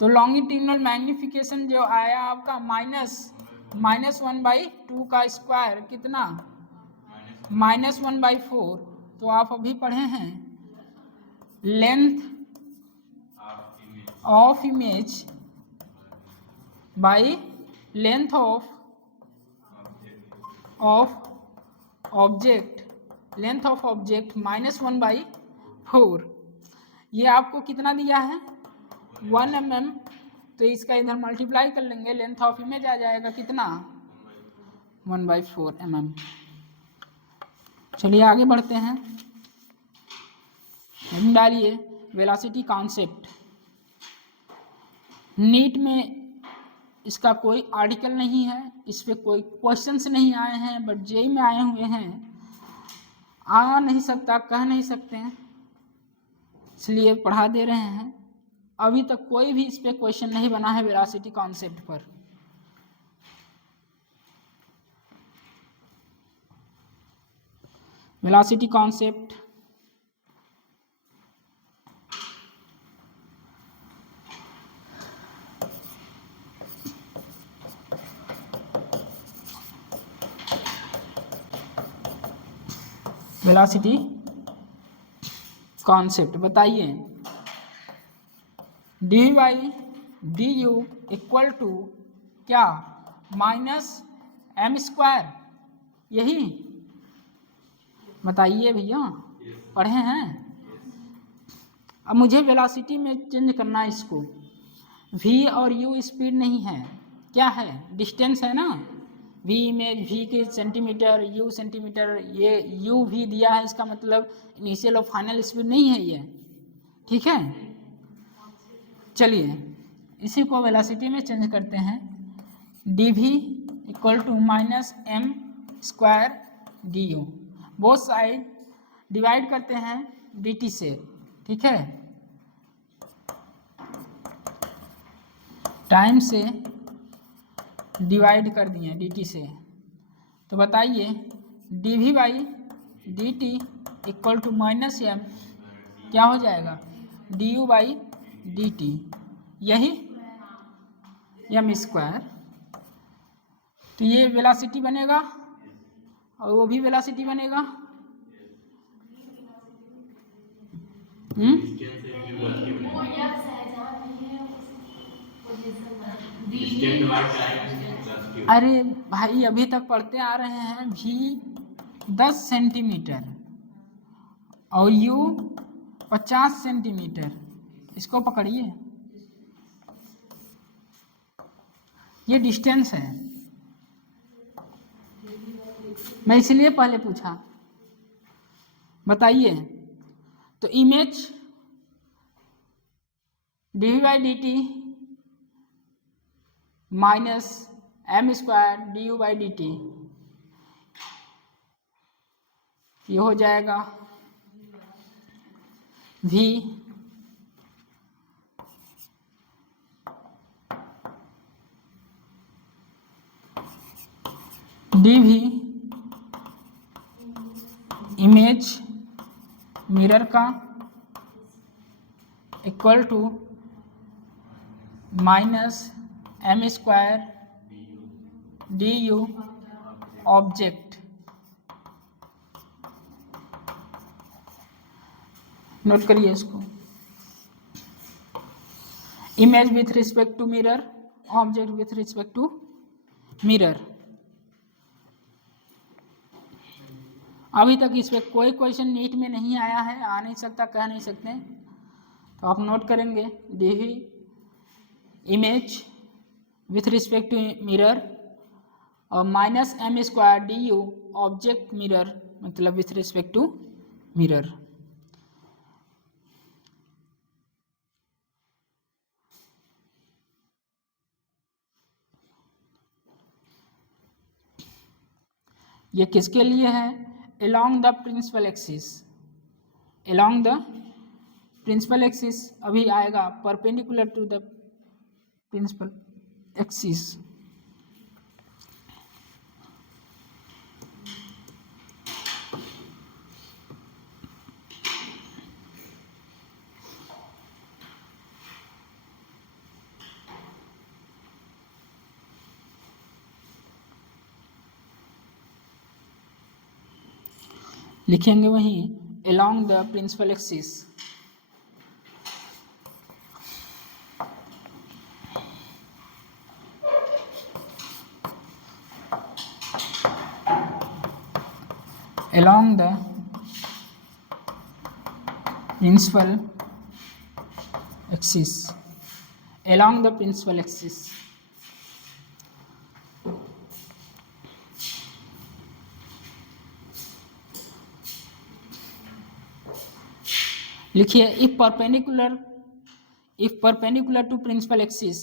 तो लॉन्गिट्यूडनल मैग्निफिकेशन जो आया आपका -1/2 का स्क्वायर कितना? -1/4। तो आप अभी पढ़े हैं length of image by length of object, length of object -1/4। ये आपको कितना दिया है? 1 mm। तो इसका इधर मल्टीप्लाई कर लेंगे, लेंथ ऑफ इमेज आ जाएगा कितना? 1/4 mm। चलिए आगे बढ़ते हैं। डालिए वेलोसिटी कॉन्सेप्ट। नीट में इसका कोई आर्टिकल नहीं है, इस पर कोई क्वेश्चंस नहीं आए हैं, बट जेई में आए हुए हैं। आ नहीं सकता, कह नहीं सकते हैं, इसलिए पढ़ा दे रहे हैं। अभी तक कोई भी इस पर क्वेश्चन नहीं बना है वेलोसिटी कॉन्सेप्ट पर। वेलोसिटी कॉन्सेप्ट वेलोसिटी कॉन्सेप्ट बताइए। dy/du इक्वल टू क्या? -m², यही बताइए भैया, पढ़े हैं? अब मुझे वेलोसिटी में चेंज करना है इसको। v और u स्पीड नहीं है, क्या है? डिस्टेंस है ना। v इमेज, v के सेंटीमीटर, u सेंटीमीटर, ये u भी दिया है, इसका मतलब इनिशियल और फाइनल स्पीड नहीं है ये। ठीक है, चलिए इसी को वेलोसिटी में चेंज करते हैं। dv equal to -m² du। Both side divide करते हैं dt से। ठीक है, टाइम से डिवाइड कर दिए dt से। तो बताइए dv/dt इक्वल टू -m क्या हो जाएगा? du/dt, यही m²। तो ये वेलोसिटी बनेगा और वो भी वेलोसिटी बनेगा। अरे भाई, अभी तक पढ़ते आ रहे हैं। v 10 सेंटीमीटर और u 50 सेंटीमीटर, इसको पकड़िए, ये डिस्टेंस है। मैं इसलिए पहले पूछा। बताइए, तो इमेज dv/dt -m² du/dt, ये हो जाएगा v dv इमेज मिरर का equal to -m² du object. Note करिए इसको। Image with respect to mirror, object with respect to mirror. अभी तक इस पर कोई क्वेश्चन नीट में नहीं आया है, आ नहीं सकता, कह नहीं सकते। तो आप नोट करेंगे dv image with respect to mirror, और minus M square D U object mirror मतलब विथ रिस्पेक्ट टू मिरर। ये किसके लिए है? along the principal axis, along the principal axis अभी आएगा perpendicular to the principal axis. लिखेंगे वहीं along the principal axis। along the principal axis, along the principal axis। लिखिए if perpendicular to principal axis,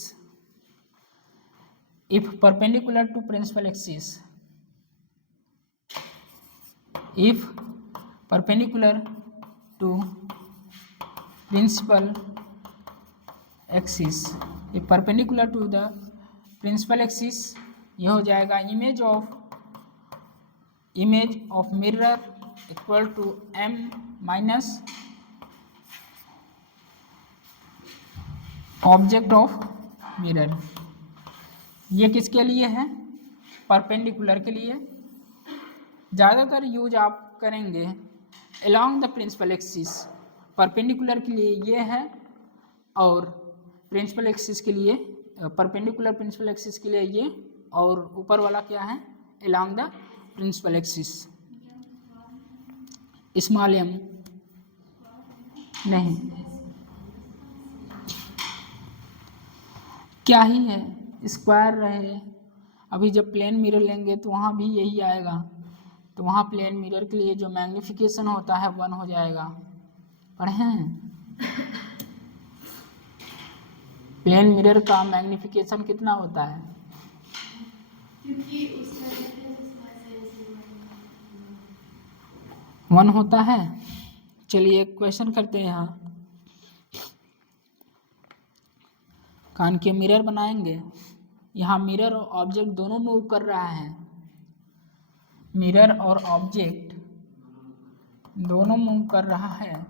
if perpendicular to principal axis, if perpendicular to principal axis, if perpendicular to the principal axis, ये हो जाएगा image of mirror equal to m minus object of mirror. ये किसके लिए है? Perpendicular के लिए। ज़्यादातर यूज आप करेंगे along the principal axis, perpendicular के लिए ये है और प्रिंसिपल एक्सिस के लिए, परपेंडिकुलर प्रिंसिपल एक्सिस के लिए ये, और ऊपर वाला क्या है? along the principal axis. Small M नहीं, क्या ही है, स्क्वायर रहे। अभी जब प्लेन मिरर लेंगे तो वहाँ भी यही आएगा, तो वहाँ प्लेन मिरर के लिए जो मैग्नीफिकेशन होता है 1 हो जाएगा। पढ़े हैं? प्लेन मिरर का मैग्नीफिकेशन कितना होता है? वन होता है। चलिए एक क्वेश्चन करते हैं। यहाँ कान के मिरर बनाएंगे। यहाँ मिरर और ऑब्जेक्ट दोनों मूव कर रहा है, मिरर और ऑब्जेक्ट दोनों मूव कर रहा है।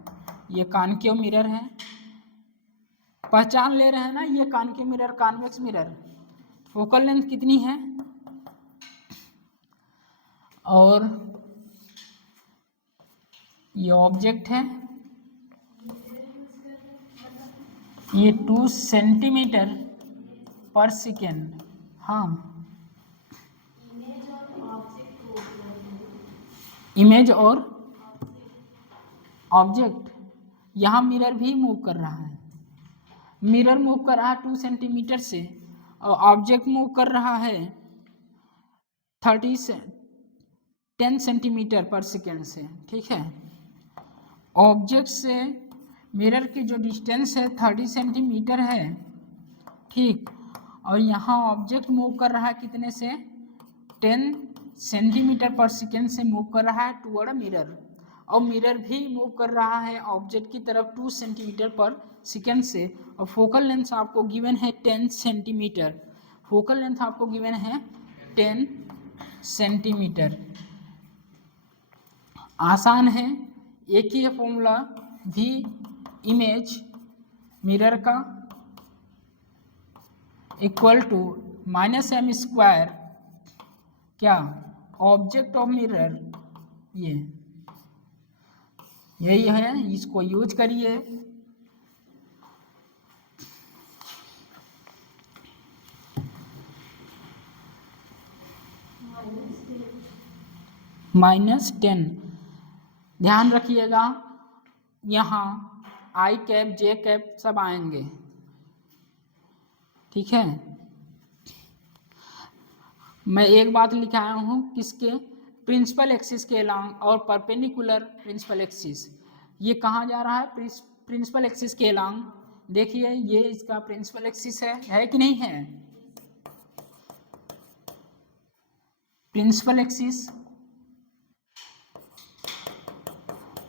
ये कॉनकेव मिरर है, पहचान ले रहे हैं ना? ये concave mirror, convex mirror. Focal length कितनी है? और ये ऑब्जेक्ट है, ये 2 सेंटीमीटर पर सेकेंड। हाँ, इमेज और ऑब्जेक्ट। यहाँ मिरर भी मूव कर रहा है, मिरर मूव कर रहा है 2 सेंटीमीटर से, और ऑब्जेक्ट मूव कर रहा है 10 सेंटीमीटर पर सेकेंड से। ठीक है, ऑब्जेक्ट से मिरर की जो डिस्टेंस है 30 सेंटीमीटर है। ठीक, और यहाँ ऑब्जेक्ट मूव कर रहा है कितने से? 10 सेंटीमीटर पर सेकेंड से मूव कर रहा है टुवर्ड मिरर, और मिरर भी मूव कर रहा है ऑब्जेक्ट की तरफ 2 सेंटीमीटर पर सेकेंड से। और फोकल लेंथ आपको गिवन है 10 सेंटीमीटर। फोकल लेंथ आपको गिवन है 10 सेंटीमीटर। आसान है, एक ही है फॉर्मूला, भी इमेज मिरर का equal to minus M square क्या? Object of mirror. ये यही है, इसको यूज करिए। -10 ध्यान रखिएगा, यहाँ आई कैप जे कैप सब आएंगे। ठीक है, मैं एक बात लिखाया हूँ किसके, प्रिंसिपल एक्सिस के अलॉन्ग और परपेंडिकुलर प्रिंसिपल एक्सिस। ये कहाँ जा रहा है, प्रिंसिपल एक्सिस के अलॉन्ग। देखिए ये इसका प्रिंसिपल एक्सिस है कि नहीं है, प्रिंसिपल एक्सिस,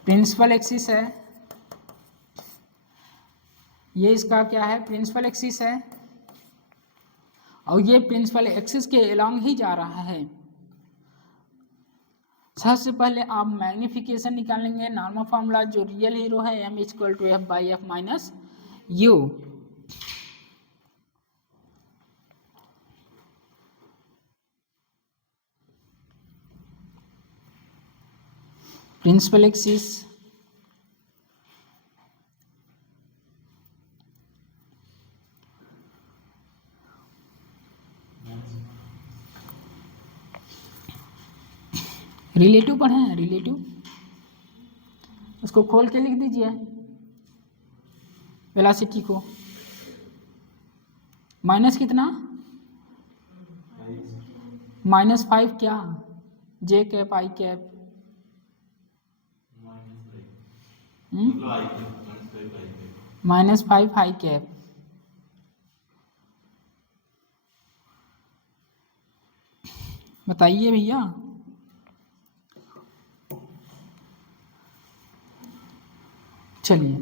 प्रिंसिपल एक्सिस है, ये इसका क्या है, प्रिंसिपल एक्सिस है, और ये प्रिंसिपल एक्सिस के अलॉन्ग ही जा रहा है। सबसे पहले आप मैग्निफिकेशन निकालेंगे, नॉर्मल फार्मूला जो रियल हीरो है m equal to F by F minus U. Principal axis, relative पढ़े हैं, रिलेटिव उसको खोल के लिख दीजिए वेलोसिटी को, माइनस कितना, -5 क्या, J cap I cap, -5 I cap, बताइए भैया। चलिए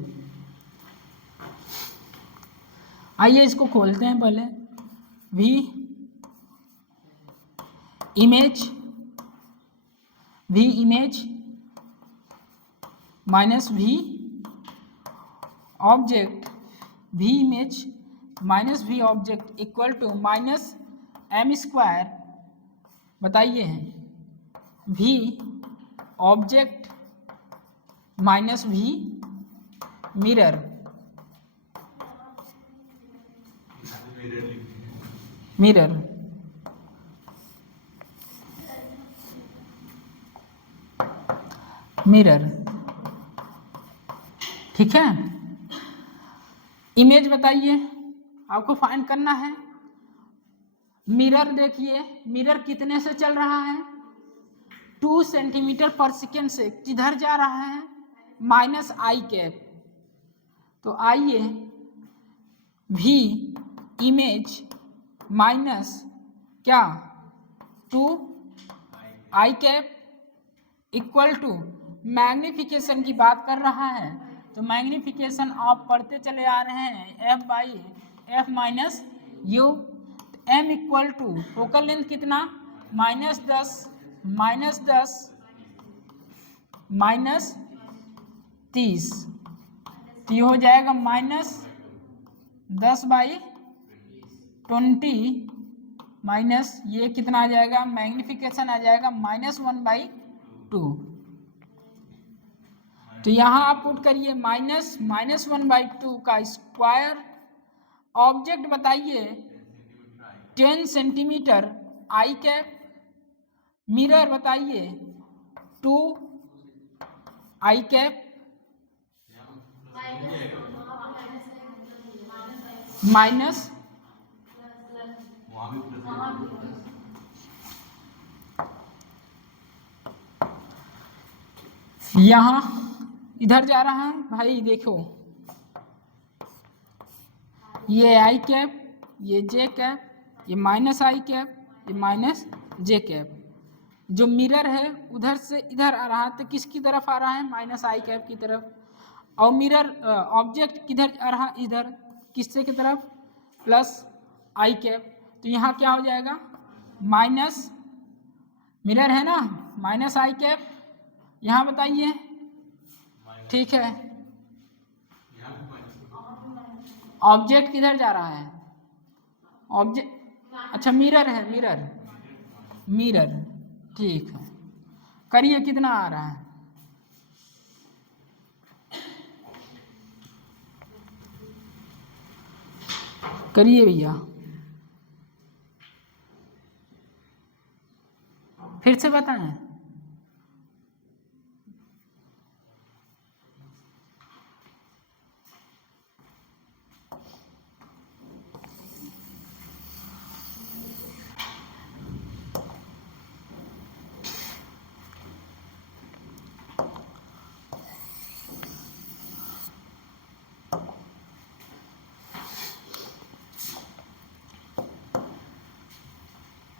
आइए इसको खोलते हैं पहले, V image minus V object, V image minus V object equal to minus M square, बताइए V object minus V mirror, mirror mirror, ठीक है। इमेज बताइए, आपको फाइंड करना है। मिरर देखिए, मिरर कितने से चल रहा है, 2 सेंटीमीटर पर सेकेंड से किधर जा रहा है, माइनस आई कैप। तो आइए भी इमेज माइनस क्या 2 आई कैप इक्वल टू, मैग्निफिकेशन की बात कर रहा है तो मैग्निफिकेशन आप पढ़ते चले आ रहे हैं F by F minus U. M equal to focal length कितना, -10 -30, तो ये हो जाएगा -10/20 माइनस ये कितना आ जाएगा, मैग्निफिकेशन आ जाएगा -1/2। तो यहाँ आप पुट करिए -1/2 का स्क्वायर, ऑब्जेक्ट बताइए 10 सेंटीमीटर आई कैप, मिरर बताइए 2 आई कैप, माइनस यहाँ इधर जा रहा है भाई, देखो ये आई कैप, ये जे कैप, ये माइनस आई कैप, ये माइनस जे कैप। जो मिरर है उधर से इधर आ रहा है तो किसकी तरफ आ रहा है, माइनस आई कैप की तरफ। और मिरर ऑब्जेक्ट किधर आ रहा, इधर किससे की तरफ, प्लस आई कैप। तो यहाँ क्या हो जाएगा, माइनस, मिरर है ना, माइनस आई कैप, यहाँ बताइए, ठीक है। ऑब्जेक्ट किधर जा रहा है, ऑब्जेक्ट, अच्छा मिरर है, मिरर, मिरर, ठीक है। करिए कितना आ रहा है, करिए भैया, फिर से बताएं।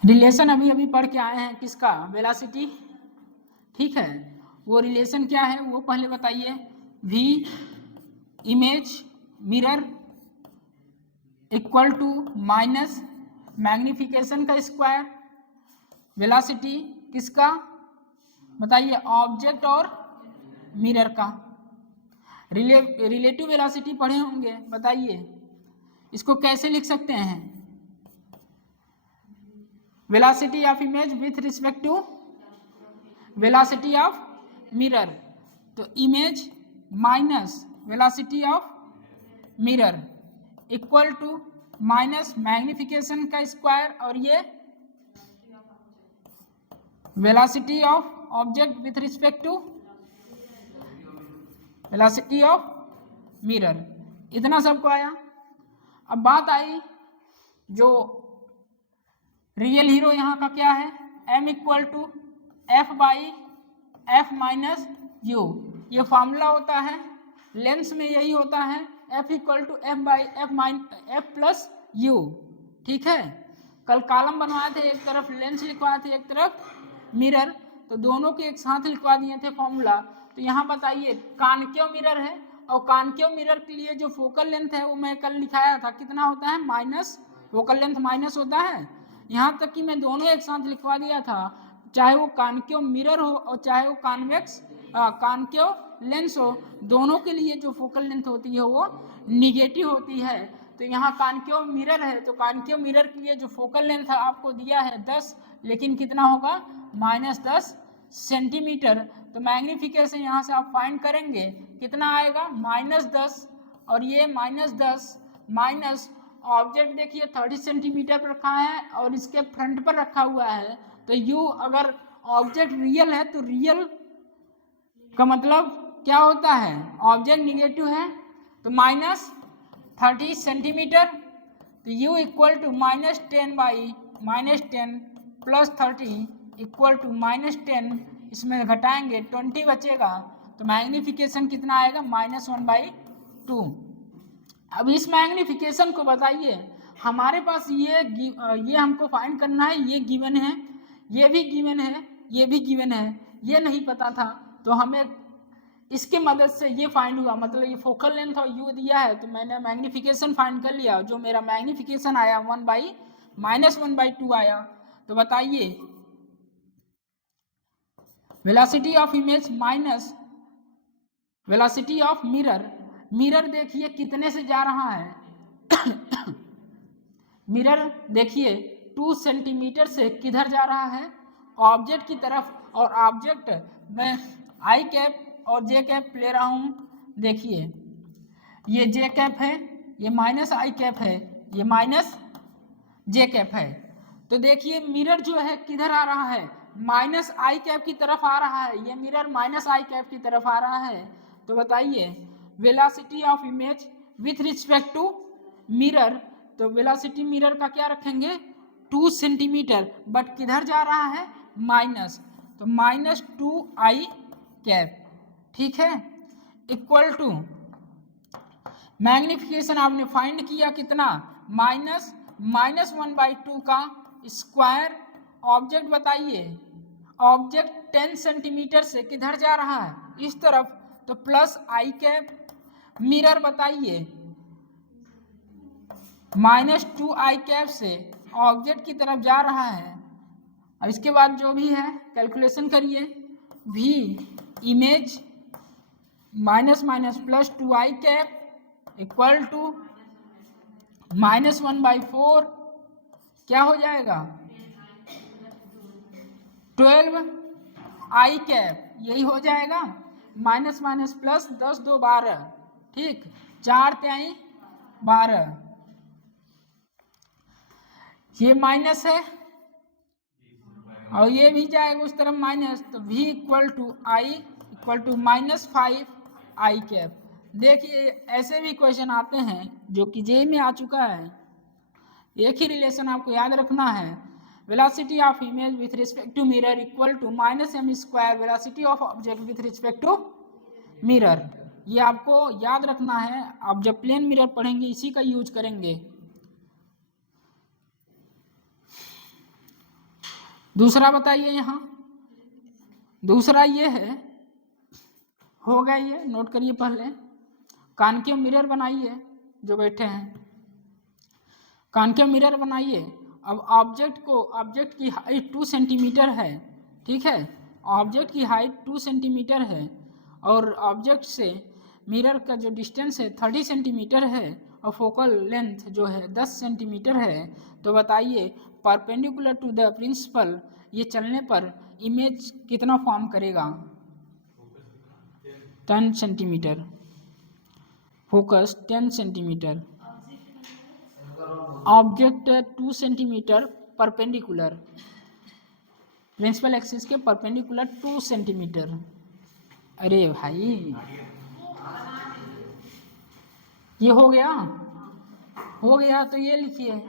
रिलेशन अभी अभी पढ़ के आए हैं किसका, वेलोसिटी, ठीक है। वो रिलेशन क्या है वो पहले बताइए। v image mirror equal to minus magnification का स्क्वायर, वेलोसिटी किसका बताइए, ऑब्जेक्ट और मिरर का। रिलेटिव वेलोसिटी पढ़े होंगे, बताइए इसको कैसे लिख सकते हैं, velocity of image with respect to velocity of mirror, तो image minus velocity of mirror equal to minus magnification का स्क्वायर, और ये velocity of object with respect to velocity of mirror. इतना सबको आया। अब बात आई जो रियल हीरो यहाँ का क्या है, m equal to F by F minus U, ये फॉर्मूला होता है, लेंस में यही होता है, f equal to F by F plus U, ठीक है। कल कॉलम बनवाए थे, एक तरफ लेंस लिखवाए थे, एक तरफ मिरर, तो दोनों के एक साथ लिखवा दिए थे फॉर्मूला। तो यहाँ बताइए कॉनकेव मिरर है, और कॉनकेव मिरर के लिए जो फोकल लेंथ है वो मैं कल लिखाया था, कितना होता है, माइनस, फोकल लेंथ माइनस होता है। यहाँ तक कि मैं दोनों एक साथ लिखवा दिया था, चाहे वो कॉनकेव मिरर हो और चाहे वो कॉनकेव लेंस हो, दोनों के लिए जो फोकल लेंथ होती है वो निगेटिव होती है। तो यहाँ कॉनकेव मिरर है, तो कॉनकेव मिरर के लिए जो फोकल लेंथ आपको दिया है 10, लेकिन कितना होगा, -10 सेंटीमीटर। तो मैग्निफिकेशन यहाँ से आप फाइंड करेंगे, कितना आएगा, -10, और ये -10 माइनस ऑब्जेक्ट देखिए 30 सेंटीमीटर पर रखा है और इसके फ्रंट पर रखा हुआ है, तो यू अगर ऑब्जेक्ट रियल है तो रियल का मतलब क्या होता है, ऑब्जेक्ट निगेटिव है तो -30 सेंटीमीटर, तो u equal to -10 by -10 plus 30 equal to -10, इसमें घटाएंगे 20 बचेगा, तो मैग्निफिकेशन कितना आएगा, -1/2। अब इस मैग्निफिकेशन को बताइए, हमारे पास ये हमको फाइंड करना है, ये गिवन है, ये भी गिवन है, ये भी गिवन है, ये नहीं पता था, तो हमें इसके मदद से ये फाइंड हुआ, मतलब ये फोकल लेंथ और यू दिया है, तो मैंने मैग्निफिकेशन फाइंड कर लिया, जो मेरा मैग्निफिकेशन आया -1/2 आया। तो बताइए velocity of image minus velocity of mirror, mirror देखिए कितने से जा रहा है मिरर देखिए 2 सेंटीमीटर से किधर जा रहा है, ऑब्जेक्ट की तरफ, और ऑब्जेक्ट मैं आई कैप और जे कैप ले रहा हूँ, देखिए ये जे कैप है, ये माइनस आई कैप है, ये माइनस जे कैप है, तो देखिए मिरर जो है किधर आ रहा है, माइनस आई कैप की तरफ आ रहा है, ये मिरर माइनस आई कैप की तरफ आ रहा है। तो बताइए velocity of image with respect to mirror, तो वेलोसिटी मिरर का क्या रखेंगे, 2 सेंटीमीटर, बट किधर जा रहा है, माइनस, तो -2i कैप, ठीक है, इक्वल टू मैग्निफिकेशन आपने फाइंड किया कितना, -1/2 का स्क्वायर, ऑब्जेक्ट बताइए, ऑब्जेक्ट 10 सेंटीमीटर से किधर जा रहा है, इस तरफ, तो प्लस आई कैप, मिरर बताइए -2i कैप से ऑब्जेक्ट की तरफ जा रहा है। अब इसके बाद जो भी है कैलकुलेशन करिए, v image minus +2i cap equal to -1/4, क्या हो जाएगा, 12i कैप, यही हो जाएगा, माइनस माइनस प्लस 10 2 12, ठीक, 4 3 12, ये माइनस है और ये भी जाएगा उस तरफ माइनस, तो v equal to I equal to -5i cap. देखिए ऐसे भी क्वेश्चन आते हैं जो कि जे में आ चुका है, एक ही रिलेशन आपको याद रखना है, velocity of image with respect to mirror equal to -m² velocity of object with respect to mirror, ये आपको याद रखना है। आप जब प्लेन मिरर पढ़ेंगे इसी का यूज करेंगे। दूसरा बताइए यहाँ, दूसरा ये है, हो गया ये, नोट करिए पहले। कॉनकेव मिरर बनाइए, जो बैठे हैं कॉनकेव मिरर बनाइए। अब ऑब्जेक्ट की हाइट 2 सेंटीमीटर है, ठीक है, ऑब्जेक्ट की हाइट 2 सेंटीमीटर है और ऑब्जेक्ट से मिरर का जो डिस्टेंस है 30 सेंटीमीटर है और फोकल लेंथ जो है 10 सेंटीमीटर है। तो बताइए परपेंडिकुलर टू द प्रिंसिपल ये चलने पर इमेज कितना फॉर्म करेगा? 10 centimetre, focus 10 centimetre, object 2 centimetre perpendicular, principal axis के परपेंडिकुलर 2 सेंटीमीटर। अरे भाई ये हो गया, हो गया तो ये लिखिए,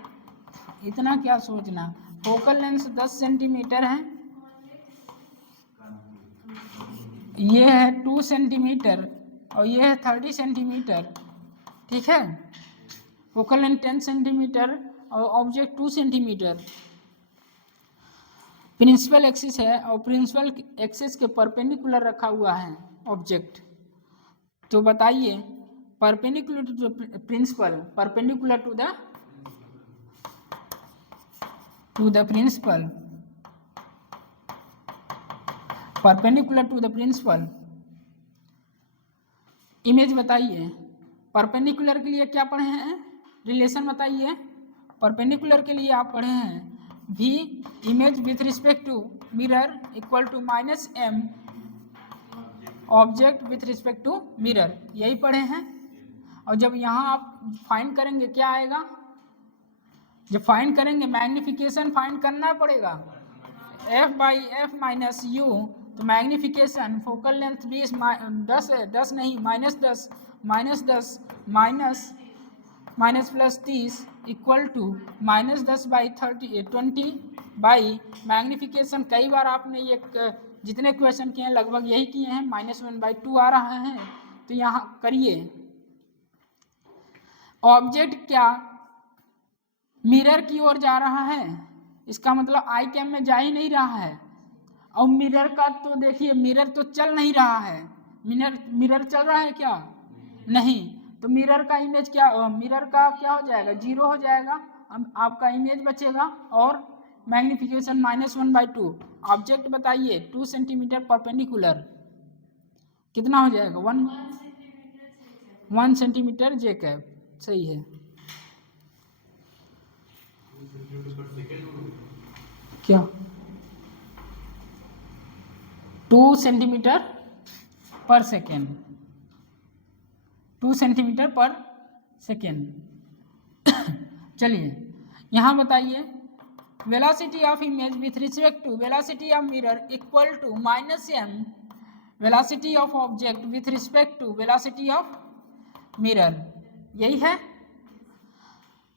इतना क्या सोचना। फोकल लेंथ 10 सेंटीमीटर है, ये है 2 सेंटीमीटर और ये है 30 सेंटीमीटर, ठीक है। फोकल लेंथ 10 सेंटीमीटर और ऑब्जेक्ट 2 सेंटीमीटर। प्रिंसिपल एक्सिस है और प्रिंसिपल एक्सिस के परपेंडिकुलर रखा हुआ है ऑब्जेक्ट। तो बताइए perpendicular to principal, perpendicular to the principal, perpendicular to the principal image बताइए। परपेंडिकुलर के लिए क्या पढ़े हैं? रिलेशन बताइए। परपेंडिकुलर के लिए आप पढ़े हैं v image with respect to mirror equal to -m object with respect to mirror, यही पढ़े हैं। और जब यहाँ आप फाइंड करेंगे क्या आएगा? जब फाइंड करेंगे मैग्निफिकेशन फाइंड करना पड़ेगा, f/f माइनस u। तो मैग्निफिकेशन फोकल लेंथ 10 है, 10 नहीं -10 minus plus 30 equal to -10/20 by magnification. कई बार आपने ये जितने क्वेश्चन किए हैं लगभग यही किए हैं, -1/2 आ रहा है। तो यहाँ करिए, ऑब्जेक्ट क्या मिरर की ओर जा रहा है, इसका मतलब आई कैम में जा ही नहीं रहा है। और मिरर का तो देखिए, मिरर तो चल नहीं रहा है, मिरर चल रहा है क्या? नहीं। तो मिरर का इमेज क्या, मिरर का क्या हो जाएगा? 0 हो जाएगा, आपका इमेज बचेगा और मैग्निफिकेशन -1/2। ऑब्जेक्ट बताइए 2 सेंटीमीटर परपेंडिकुलर, कितना हो जाएगा? 1 सेंटीमीटर जे कैप, सही है। क्या 2 सेंटीमीटर पर सेकेंड, 2 सेंटीमीटर पर सेकेंड। चलिए यहाँ बताइए velocity of image with respect to velocity of mirror equal to -m velocity of object with respect to velocity of mirror, यही है।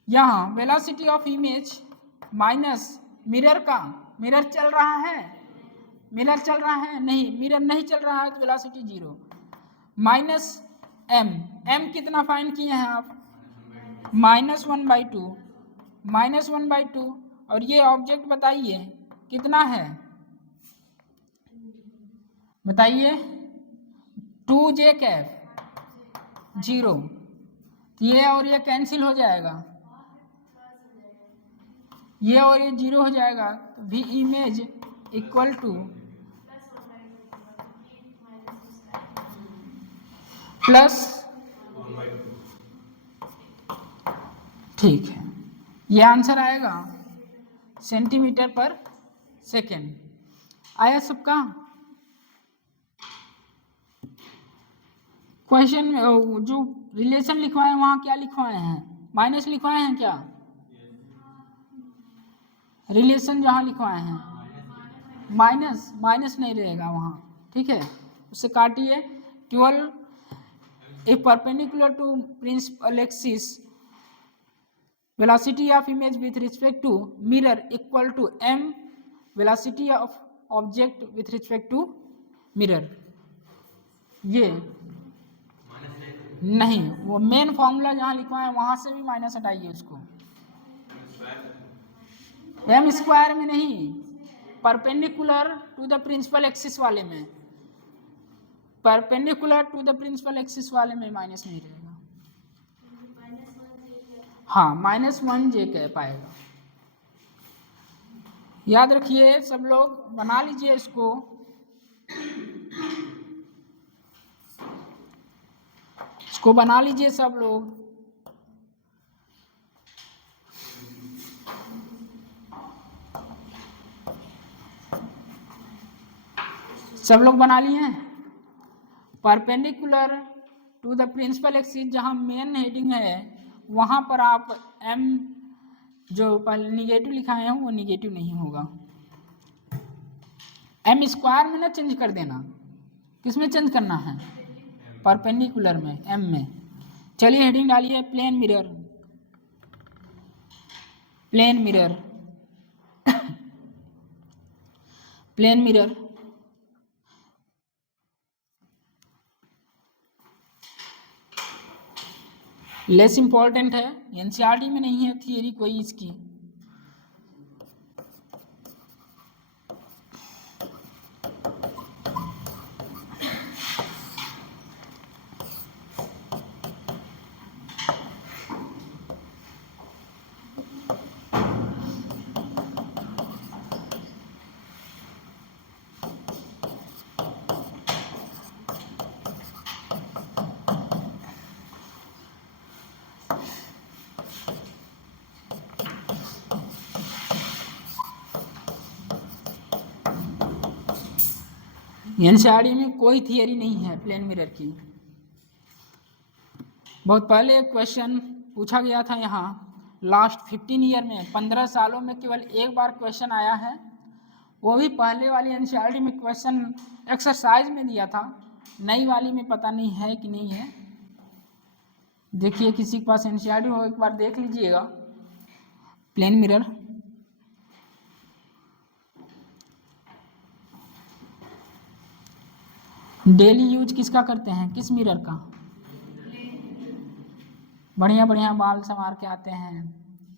यहाँ velocity of image minus mirror का, मिरर चल रहा है, मिरर चल रहा है नहीं, मिरर नहीं चल रहा है तो वेलोसिटी 0 माइनस m कितना फाइंड किए हैं आप? -1/2 और ये ऑब्जेक्ट बताइए कितना है, बताइए 2j कैप 0, ये और ये कैंसिल हो जाएगा, ये और ये 0 हो जाएगा। तो v image equal two plus, ठीक है, ये आंसर आएगा सेंटीमीटर पर सेकेंड। आया सबका क्वेश्चन? जो रिलेशन लिखवाए हैं वहाँ क्या लिखवाए हैं? माइनस लिखवाए हैं क्या? रिलेशन जहाँ लिखवाए हैं माइनस नहीं रहेगा वहाँ, ठीक है, उससे काटिए। केवल a perpendicular to principal axis velocity of image with respect to mirror equal to m velocity of object with respect to mirror. ये नहीं, वो मेन फॉर्मूला जहाँ लिखवा है वहां से भी माइनस हटाइए उसको, m स्क्वायर में नहीं, perpendicular to the principal axis वाले में, perpendicular to the principal axis वाले में माइनस नहीं रहेगा। हाँ, -1 कैप आएगा। याद रखिए सब लोग, बना लीजिए इसको। इसको बना लीजिए सब लोग। सब लोग बना लिए हैं। Perpendicular to the principal axis, जहां मेन हेडिंग है वहां पर आप m जो पहले निगेटिव लिखाए हैं वो निगेटिव नहीं होगा। m स्क्वायर में ना चेंज कर देना, किस में चेंज करना है? परपेंडिकुलर में, m में। चलिए हेडिंग डालिए plane mirror, plane mirror, plane mirror. Less important है, एनसीईआरटी में नहीं है थियरी कोई इसकी। एनसीईआरटी में कोई थियरी नहीं है प्लेन मिरर की। बहुत पहले एक क्वेश्चन पूछा गया था यहाँ, लास्ट 15 ईयर में, 15 सालों में केवल एक बार क्वेश्चन आया है, वो भी पहले वाली एनसीईआरटी में क्वेश्चन एक्सरसाइज में दिया था, नई वाली में पता नहीं है कि नहीं है। देखिए किसी के पास एनसीईआरटी हो एक बार देख लीजिएगा। प्लेन मिरर, डेली यूज किसका करते हैं, किस मिरर का? बढ़िया बढ़िया बाल संवार के आते हैं,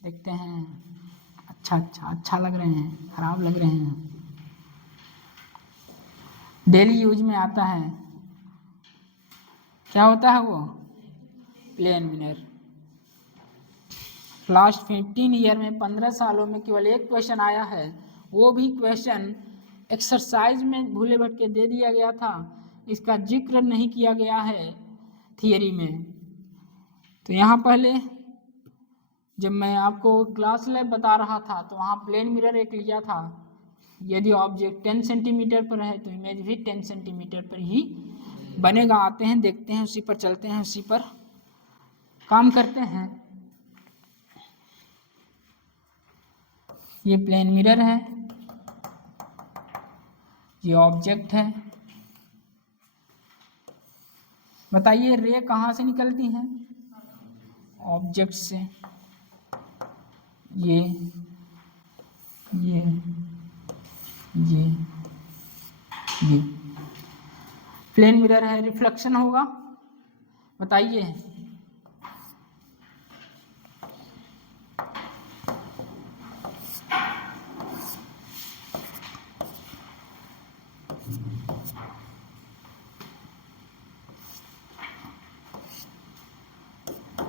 देखते हैं, अच्छा लग रहे हैं, खराब लग रहे हैं, डेली यूज में आता है। क्या होता है वो? Plane mirror. लास्ट 15 ईयर में, 15 सालों में केवल एक क्वेश्चन आया है, वो भी क्वेश्चन एक्सरसाइज में भूले भटके दे दिया गया था, इसका जिक्र नहीं किया गया है थियरी में। तो यहाँ पहले जब मैं आपको क्लास लैब बता रहा था तो वहाँ प्लेन मिरर एक लिया था, यदि ऑब्जेक्ट 10 सेंटीमीटर पर है तो इमेज भी 10 सेंटीमीटर पर ही बनेगा। आते हैं, देखते हैं, उसी पर चलते हैं, उसी पर काम करते हैं। ये प्लेन मिरर है, ये ऑब्जेक्ट है। बताइए रे कहाँ से निकलती हैं? ऑब्जेक्ट से। ये प्लेन मिरर है, रिफ्लेक्शन होगा। बताइए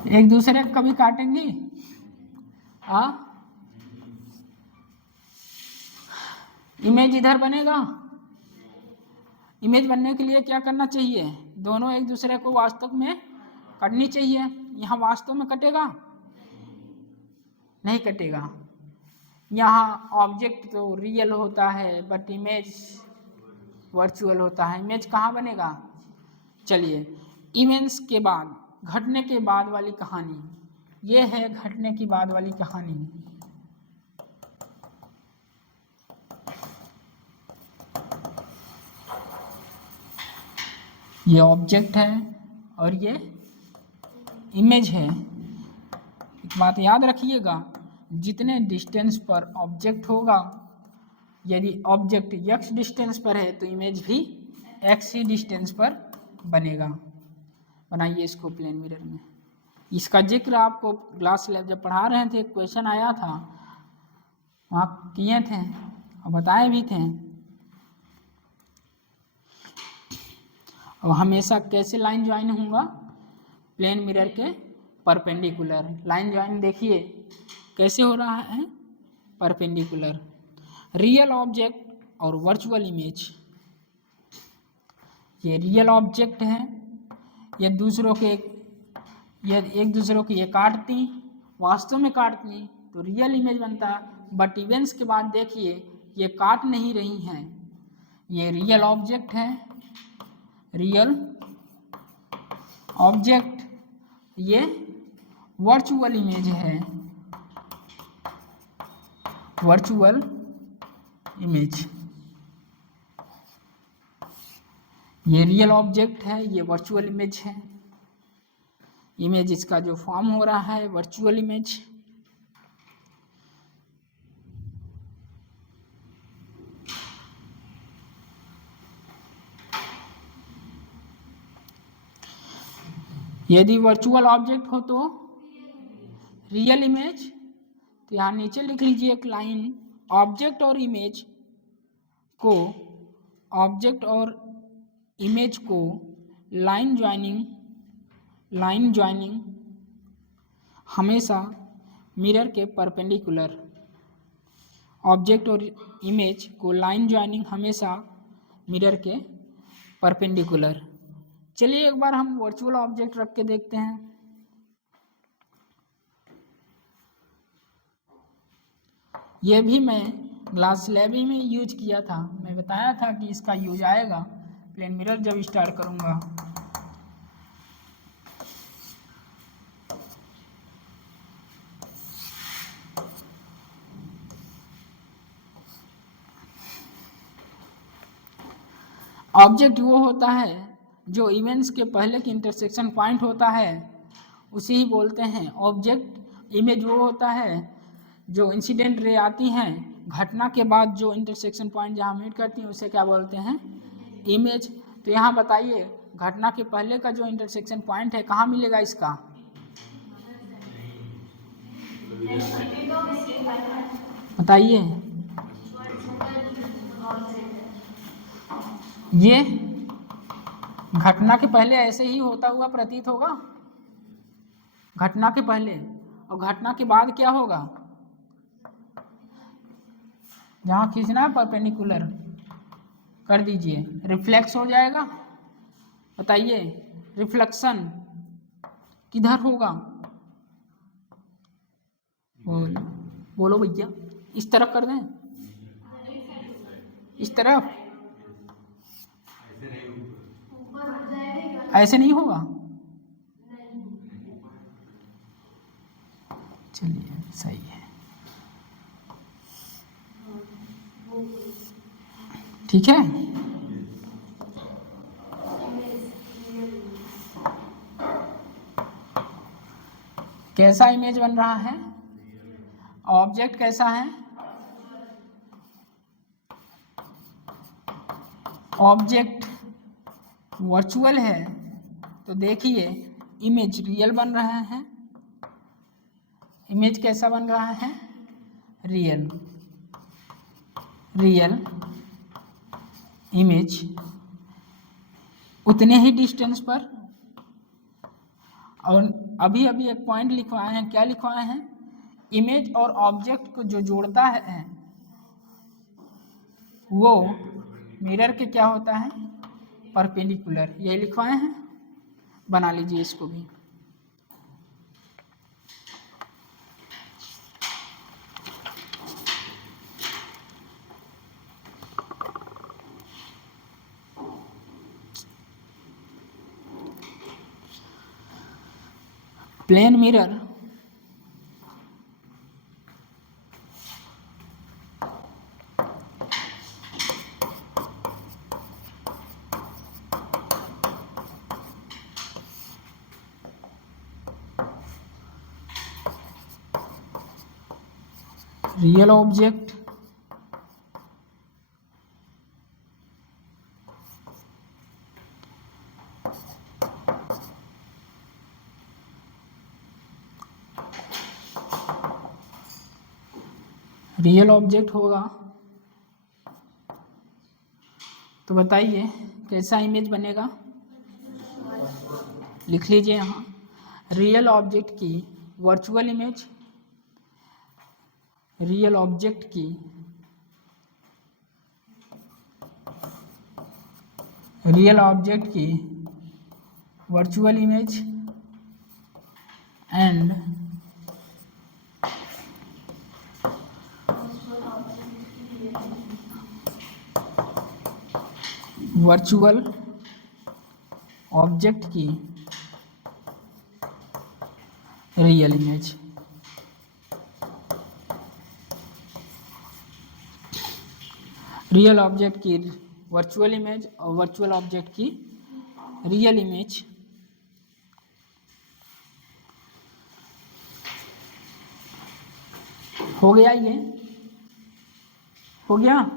एक दूसरे को कभी काटेंगे? इमेज इधर बनेगा। इमेज बनने के लिए क्या करना चाहिए? दोनों एक दूसरे को वास्तव में काटनी चाहिए। यहाँ वास्तव में कटेगा? नहीं कटेगा। यहाँ ऑब्जेक्ट तो रियल होता है बट इमेज वर्चुअल होता है। इमेज कहाँ बनेगा? चलिए इवेंट्स के बाद, घटने के बाद वाली कहानी, ये है घटने की बाद वाली कहानी। ये ऑब्जेक्ट है और ये इमेज है। एक बात याद रखिएगा, जितने डिस्टेंस पर ऑब्जेक्ट होगा, यदि ऑब्जेक्ट x डिस्टेंस पर है तो इमेज भी x ही डिस्टेंस पर बनेगा। बनाइए इसको प्लेन मिरर में। इसका जिक्र आपको क्लास लैब जब पढ़ा रहे थे, क्वेश्चन आया था, वहाँ किए थे, और बताए भी थे। और हमेशा कैसे लाइन ज्वाइन होगा, प्लेन मिरर के परपेंडिकुलर। लाइन ज्वाइन देखिए कैसे हो रहा है, परपेंडिकुलर। रियल ऑब्जेक्ट और वर्चुअल इमेज, ये रियल ऑब्जेक्ट हैं, ये एक दूसरों को ये काटती, वास्तव में काटती तो रियल इमेज बनता, बट इवेंट्स के बाद देखिए ये काट नहीं रही हैं, ये रियल ऑब्जेक्ट है, रियल ऑब्जेक्ट, ये वर्चुअल इमेज है, वर्चुअल इमेज। ये रियल ऑब्जेक्ट है, ये वर्चुअल इमेज है। इमेज इसका जो फॉर्म हो रहा है वर्चुअल इमेज। यदि वर्चुअल ऑब्जेक्ट हो तो रियल इमेज, तो यहाँ नीचे लिख लीजिए एक लाइन, ऑब्जेक्ट और इमेज को, ऑब्जेक्ट और इमेज को लाइन ज्वाइनिंग हमेशा मिरर के परपेंडिकुलर, ऑब्जेक्ट और इमेज को लाइन ज्वाइनिंग हमेशा मिरर के परपेंडिकुलर। चलिए एक बार हम वर्चुअल ऑब्जेक्ट रख के देखते हैं। ये भी मैं ग्लास स्लैब में यूज किया था, मैं बताया था कि इसका यूज आएगा प्लेन मिरर जब स्टार्ट करूँगा। ऑब्जेक्ट वो होता है जो इवेंट्स के पहले की इंटरसेक्शन पॉइंट होता है, उसे ही बोलते हैं ऑब्जेक्ट। इमेज वो होता है जो इंसिडेंट रे आती हैं घटना के बाद, जो इंटरसेक्शन पॉइंट जहाँ मीट करती हैं उसे क्या बोलते हैं, इमेज। तो यहाँ बताइए घटना के पहले का जो इंटरसेक्शन पॉइंट है कहाँ मिलेगा इसका, बताइए। ये घटना के पहले ऐसे ही होता हुआ प्रतीत होगा, घटना के पहले, और घटना के बाद क्या होगा, जहाँ खींचना है परपेंडिकुलर कर दीजिए, रिफ्लेक्स हो जाएगा। बताइए रिफ्लेक्शन किधर होगा, बोलो भैया, इस तरफ कर दें, इस तरफ, ऐसे नहीं होगा। चलिए सही है, ठीक है। कैसा इमेज बन रहा है, ऑब्जेक्ट कैसा है, ऑब्जेक्ट वर्चुअल है, तो देखिए इमेज रियल बन रहा है, इमेज कैसा बन रहा है, रियल, रियल इमेज उतने ही डिस्टेंस पर। और अभी अभी एक पॉइंट लिखवाए हैं, क्या लिखवाए हैं, इमेज और ऑब्जेक्ट को जो जोड़ता है वो मिरर के क्या होता है, परपेंडिकुलर, ये लिखवाए हैं, बना लीजिए इसको भी। प्लेन मिरर रियल ऑब्जेक्ट होगा तो बताइए कैसा इमेज बनेगा, लिख लीजिए यहाँ। रियल ऑब्जेक्ट की वर्चुअल इमेज, रियल ऑब्जेक्ट की virtual image and virtual object की रियल इमेज। रियल ऑब्जेक्ट की वर्चुअल इमेज और वर्चुअल ऑब्जेक्ट की रियल इमेज। हो गया, ये हो गया।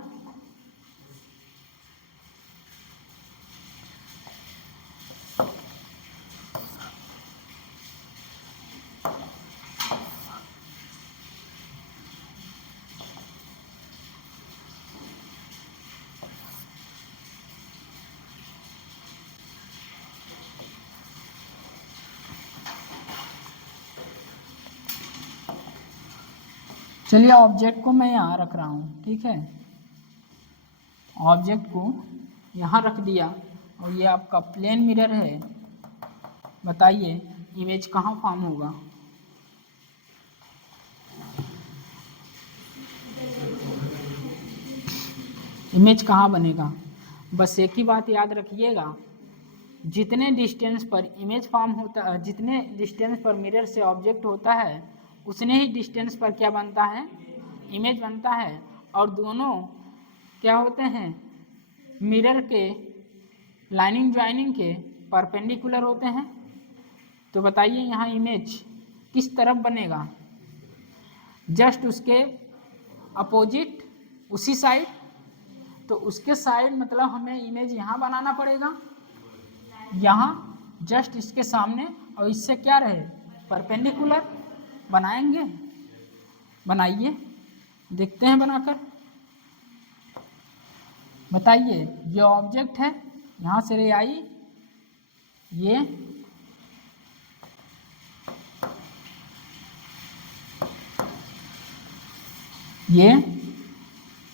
चलिए ऑब्जेक्ट को मैं यहाँ रख रहा हूँ, ठीक है। ऑब्जेक्ट को यहाँ रख दिया और ये आपका प्लेन मिरर है। बताइए इमेज कहाँ फॉर्म होगा। इमेज कहाँ बनेगा। बस एक ही बात याद रखिएगा, जितने डिस्टेंस पर इमेज फॉर्म होता है, जितने डिस्टेंस पर मिरर से ऑब्जेक्ट होता है उतने ही डिस्टेंस पर क्या बनता है, इमेज बनता है। और दोनों क्या होते हैं, मिरर के लाइनिंग ज्वाइनिंग के परपेंडिकुलर होते हैं। तो बताइए यहाँ इमेज किस तरफ बनेगा, जस्ट उसके अपोजिट, उसी साइड। तो उसके साइड मतलब हमें इमेज यहाँ बनाना पड़ेगा, यहाँ जस्ट इसके सामने, और इससे क्या रहे, परपेंडिकुलर। बनाएंगे, बनाइए, देखते हैं बनाकर। बताइए ये ऑब्जेक्ट है, यहाँ से रे आई, ये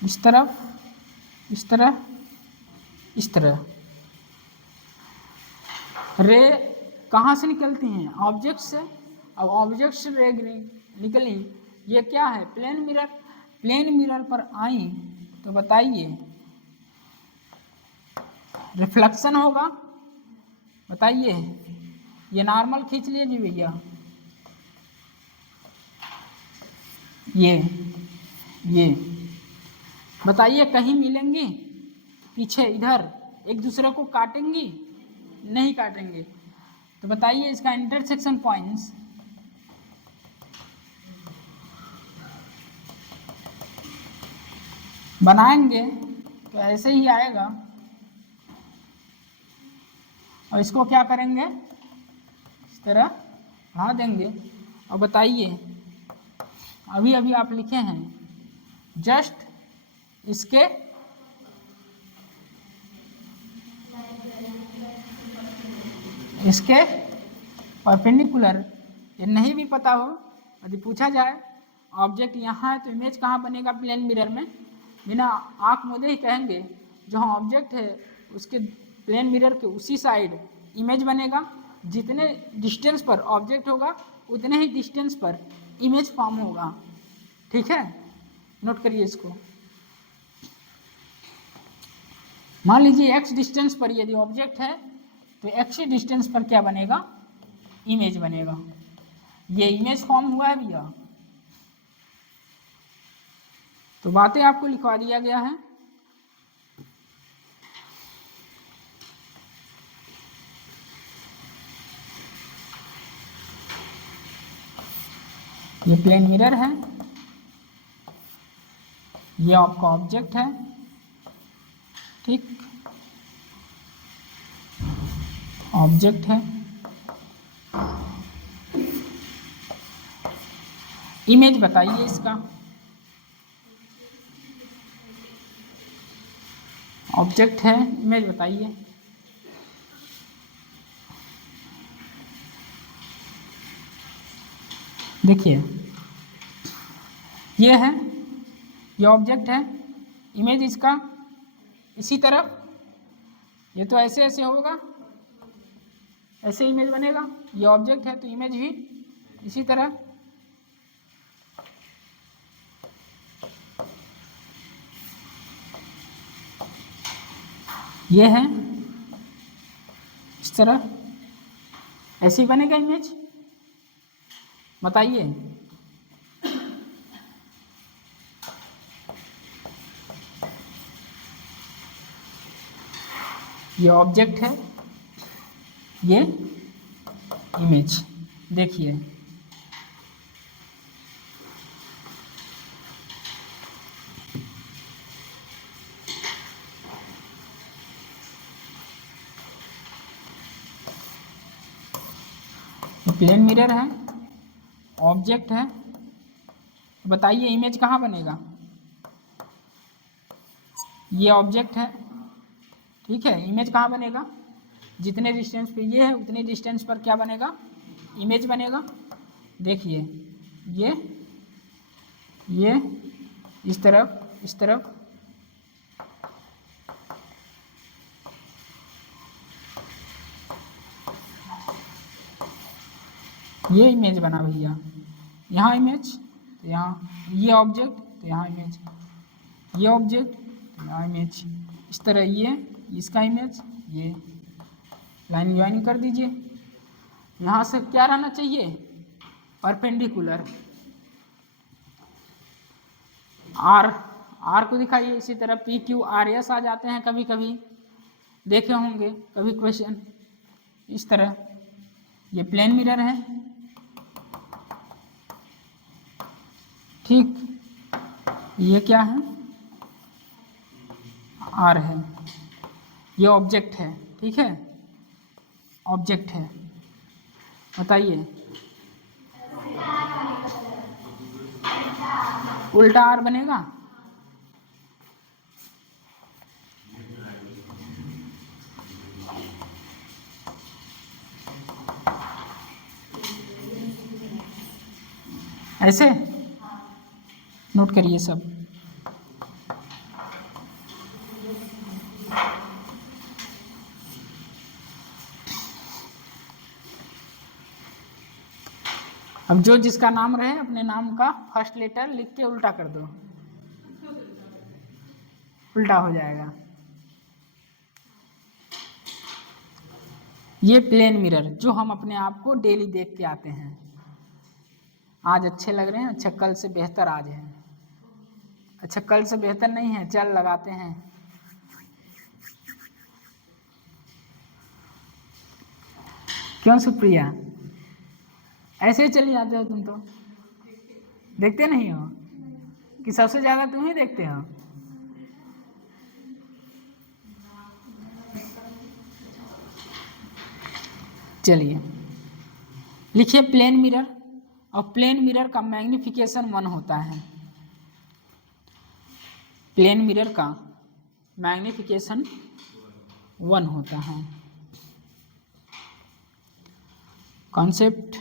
इस तरफ, इस तरह, इस तरह। रे कहाँ से निकलती हैं, ऑब्जेक्ट से। अब ऑब्जेक्ट से रे निकली, ये क्या है, प्लेन मिरर। प्लेन मिरर पर आई तो बताइए रिफ्लेक्शन होगा। बताइए ये नॉर्मल खींच लीजिए भैया, ये बताइए कहीं मिलेंगी पीछे, इधर एक दूसरे को काटेंगी, नहीं काटेंगे। तो बताइए इसका इंटरसेक्शन पॉइंट्स। बनाएंगे तो ऐसे ही आएगा, और इसको क्या करेंगे, इस तरह बढ़ा देंगे। और बताइए अभी अभी आप लिखे हैं, जस्ट इसके परपेंडिकुलर। ये नहीं भी पता हो, यदि पूछा जाए ऑब्जेक्ट यहाँ है तो इमेज कहाँ बनेगा, प्लेन मिरर में, बिना आँख मूंदे ही कहेंगे जहाँ ऑब्जेक्ट है उसके प्लेन मिरर के उसी साइड इमेज बनेगा। जितने डिस्टेंस पर ऑब्जेक्ट होगा उतने ही डिस्टेंस पर इमेज फॉर्म होगा, ठीक है। नोट करिए इसको। मान लीजिए x डिस्टेंस पर यदि ऑब्जेक्ट है तो x डिस्टेंस पर क्या बनेगा, इमेज बनेगा। ये इमेज फॉर्म हुआ है भैया। तो बातें आपको लिखवा दिया गया है। ये प्लेन मिरर है, ये आपका ऑब्जेक्ट है, ठीक, ऑब्जेक्ट है। इमेज बताइए इसका। ऑब्जेक्ट है, इमेज बताइए। देखिए ये है, ये ऑब्जेक्ट है, इमेज इसका इसी तरफ, ये तो ऐसे ऐसे होगा, ऐसे इमेज बनेगा। ये ऑब्जेक्ट है तो इमेज भी इसी तरह। ये है इस तरह, ऐसे ही बनेगा इमेज। बताइए ये ऑब्जेक्ट है, ये इमेज। देखिए प्लेन मिरर है, ऑब्जेक्ट है, बताइए इमेज कहाँ बनेगा। ये ऑब्जेक्ट है, ठीक है, इमेज कहाँ बनेगा, जितने डिस्टेंस पे ये है उतने डिस्टेंस पर क्या बनेगा, इमेज बनेगा। देखिए ये इस तरफ, इस तरफ, ये इमेज बना भैया। यहाँ इमेज तो यहाँ, ये ऑब्जेक्ट तो यहाँ इमेज, ये ऑब्जेक्ट तो यहाँ इमेज। इस तरह ये इसका इमेज, ये लाइन ज्वाइन कर दीजिए। यहाँ से क्या रहना चाहिए, परपेंडिकुलर। आर को दिखाइए इसी तरह। पी क्यू आर एस आ जाते हैं कभी कभी, देखे होंगे कभी क्वेश्चन इस तरह। ये प्लेन मिरर है, ठीक। ये क्या है, आर है, ये ऑब्जेक्ट है, ठीक है, ऑब्जेक्ट है। बताइए उल्टा आर बनेगा, ऐसे नोट करिए सब। अब जो जिसका नाम रहे अपने नाम का फर्स्ट लेटर लिख के उल्टा कर दो, उल्टा हो जाएगा। ये प्लेन मिरर जो हम अपने आप को डेली देख के आते हैं, आज अच्छे लग रहे हैं, अच्छा कल से बेहतर आज है, अच्छा कल से बेहतर नहीं है, चल लगाते हैं। क्यों सुप्रिया, ऐसे ही चली जाते हो तुम तो, देखते नहीं हो कि सबसे ज्यादा तुम ही देखते हो। चलिए लिखिए प्लेन मिरर, और प्लेन मिरर का मैग्निफिकेशन 1 होता है। प्लेन मिरर का मैग्निफिकेशन 1 होता है। कॉन्सेप्ट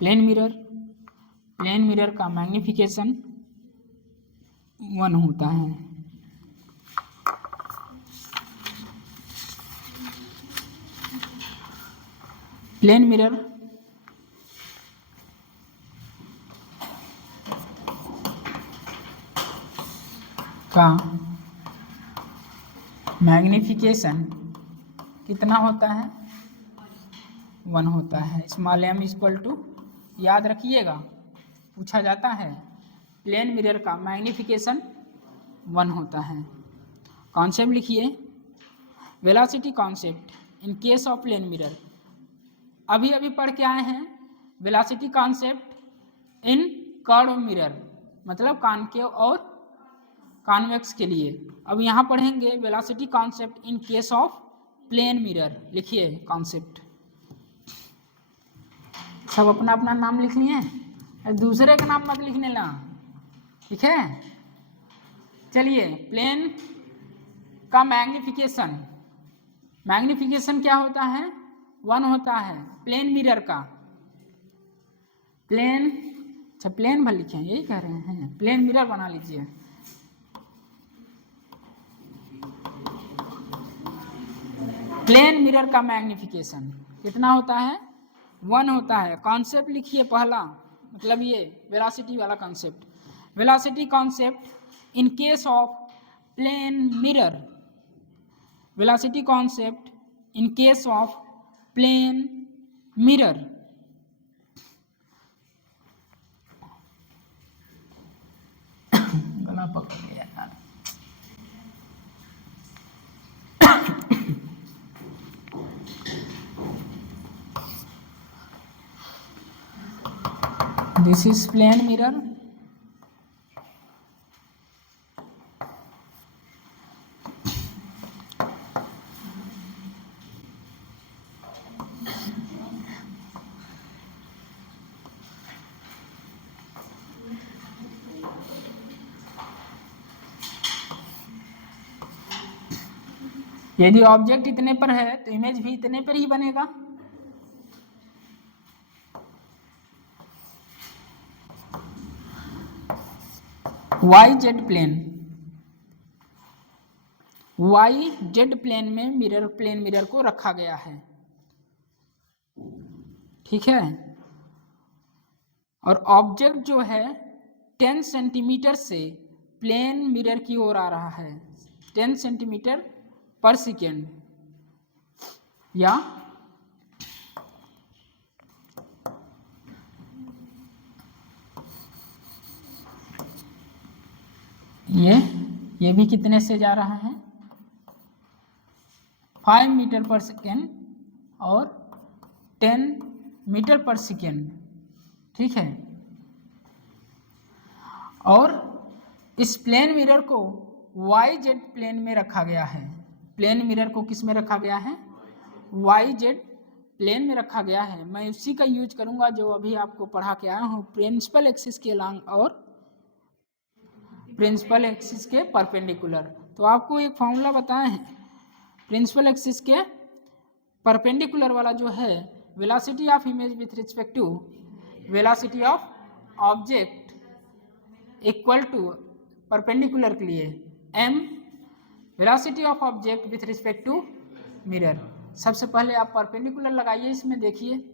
प्लेन मिरर का मैग्निफिकेशन 1 होता है। प्लेन मिरर का मैग्निफिकेशन कितना होता है, 1 होता है। स्मॉल m इक्वल टू, याद रखिएगा पूछा जाता है, प्लेन मिरर का मैग्निफिकेशन 1 होता है। कॉन्सेप्ट लिखिए, velocity concept in case of plane mirror. अभी अभी पढ़ के आए हैं velocity concept in curve mirror, मतलब कॉनकेव और कॉन्वेक्स के लिए। अब यहाँ पढ़ेंगे velocity concept in case of plane mirror. लिखिए कॉन्सेप्ट, सब अपना अपना नाम लिख लिए, दूसरे का नाम मत लिखने ला, ठीक है। चलिए प्लेन का मैग्निफिकेशन क्या होता है? 1 होता है। प्लेन मिरर का प्लेन भर लिखे हैं, यही कह रहे हैं, प्लेन मिरर बना लीजिए। प्लेन मिरर का मैग्निफिकेशन कितना होता है? 1 होता है। कॉन्सेप्ट लिखिए पहला, मतलब ये वेलोसिटी वाला concept. Velocity concept in case of plane mirror, velocity concept in case of plane mirror. गला पकड़ लिया यार। This is plane mirror. यदि ऑब्जेक्ट इतने पर है तो इमेज भी इतने पर ही बनेगा। वाई जेड प्लेन में प्लेन मिरर को रखा गया है, ठीक है। और ऑब्जेक्ट जो है 10 सेंटीमीटर से प्लेन मिरर की ओर आ रहा है, 10 सेंटीमीटर पर सेकेंड, या ये भी कितने से जा रहा है? 5 मीटर पर सेकेंड और 10 मीटर पर सेकेंड, ठीक है। और इस प्लेन मिरर को वाई जेड प्लेन में रखा गया है। प्लेन मिरर को किस में रखा गया है? वाई जेड प्लेन में रखा गया है। मैं उसी का यूज करूंगा जो अभी आपको पढ़ा के आया हूँ, प्रिंसिपल एक्सिस के लॉन्ग और प्रिंसिपल एक्सिस के परपेंडिकुलर। तो आपको एक फॉर्मूला बताए हैं, प्रिंसिपल एक्सिस के परपेंडिकुलर वाला जो है, velocity of image with respect to velocity of object equal to perpendicular के लिए m velocity of object with respect to mirror. सबसे पहले आप परपेंडिकुलर लगाइए, इसमें देखिए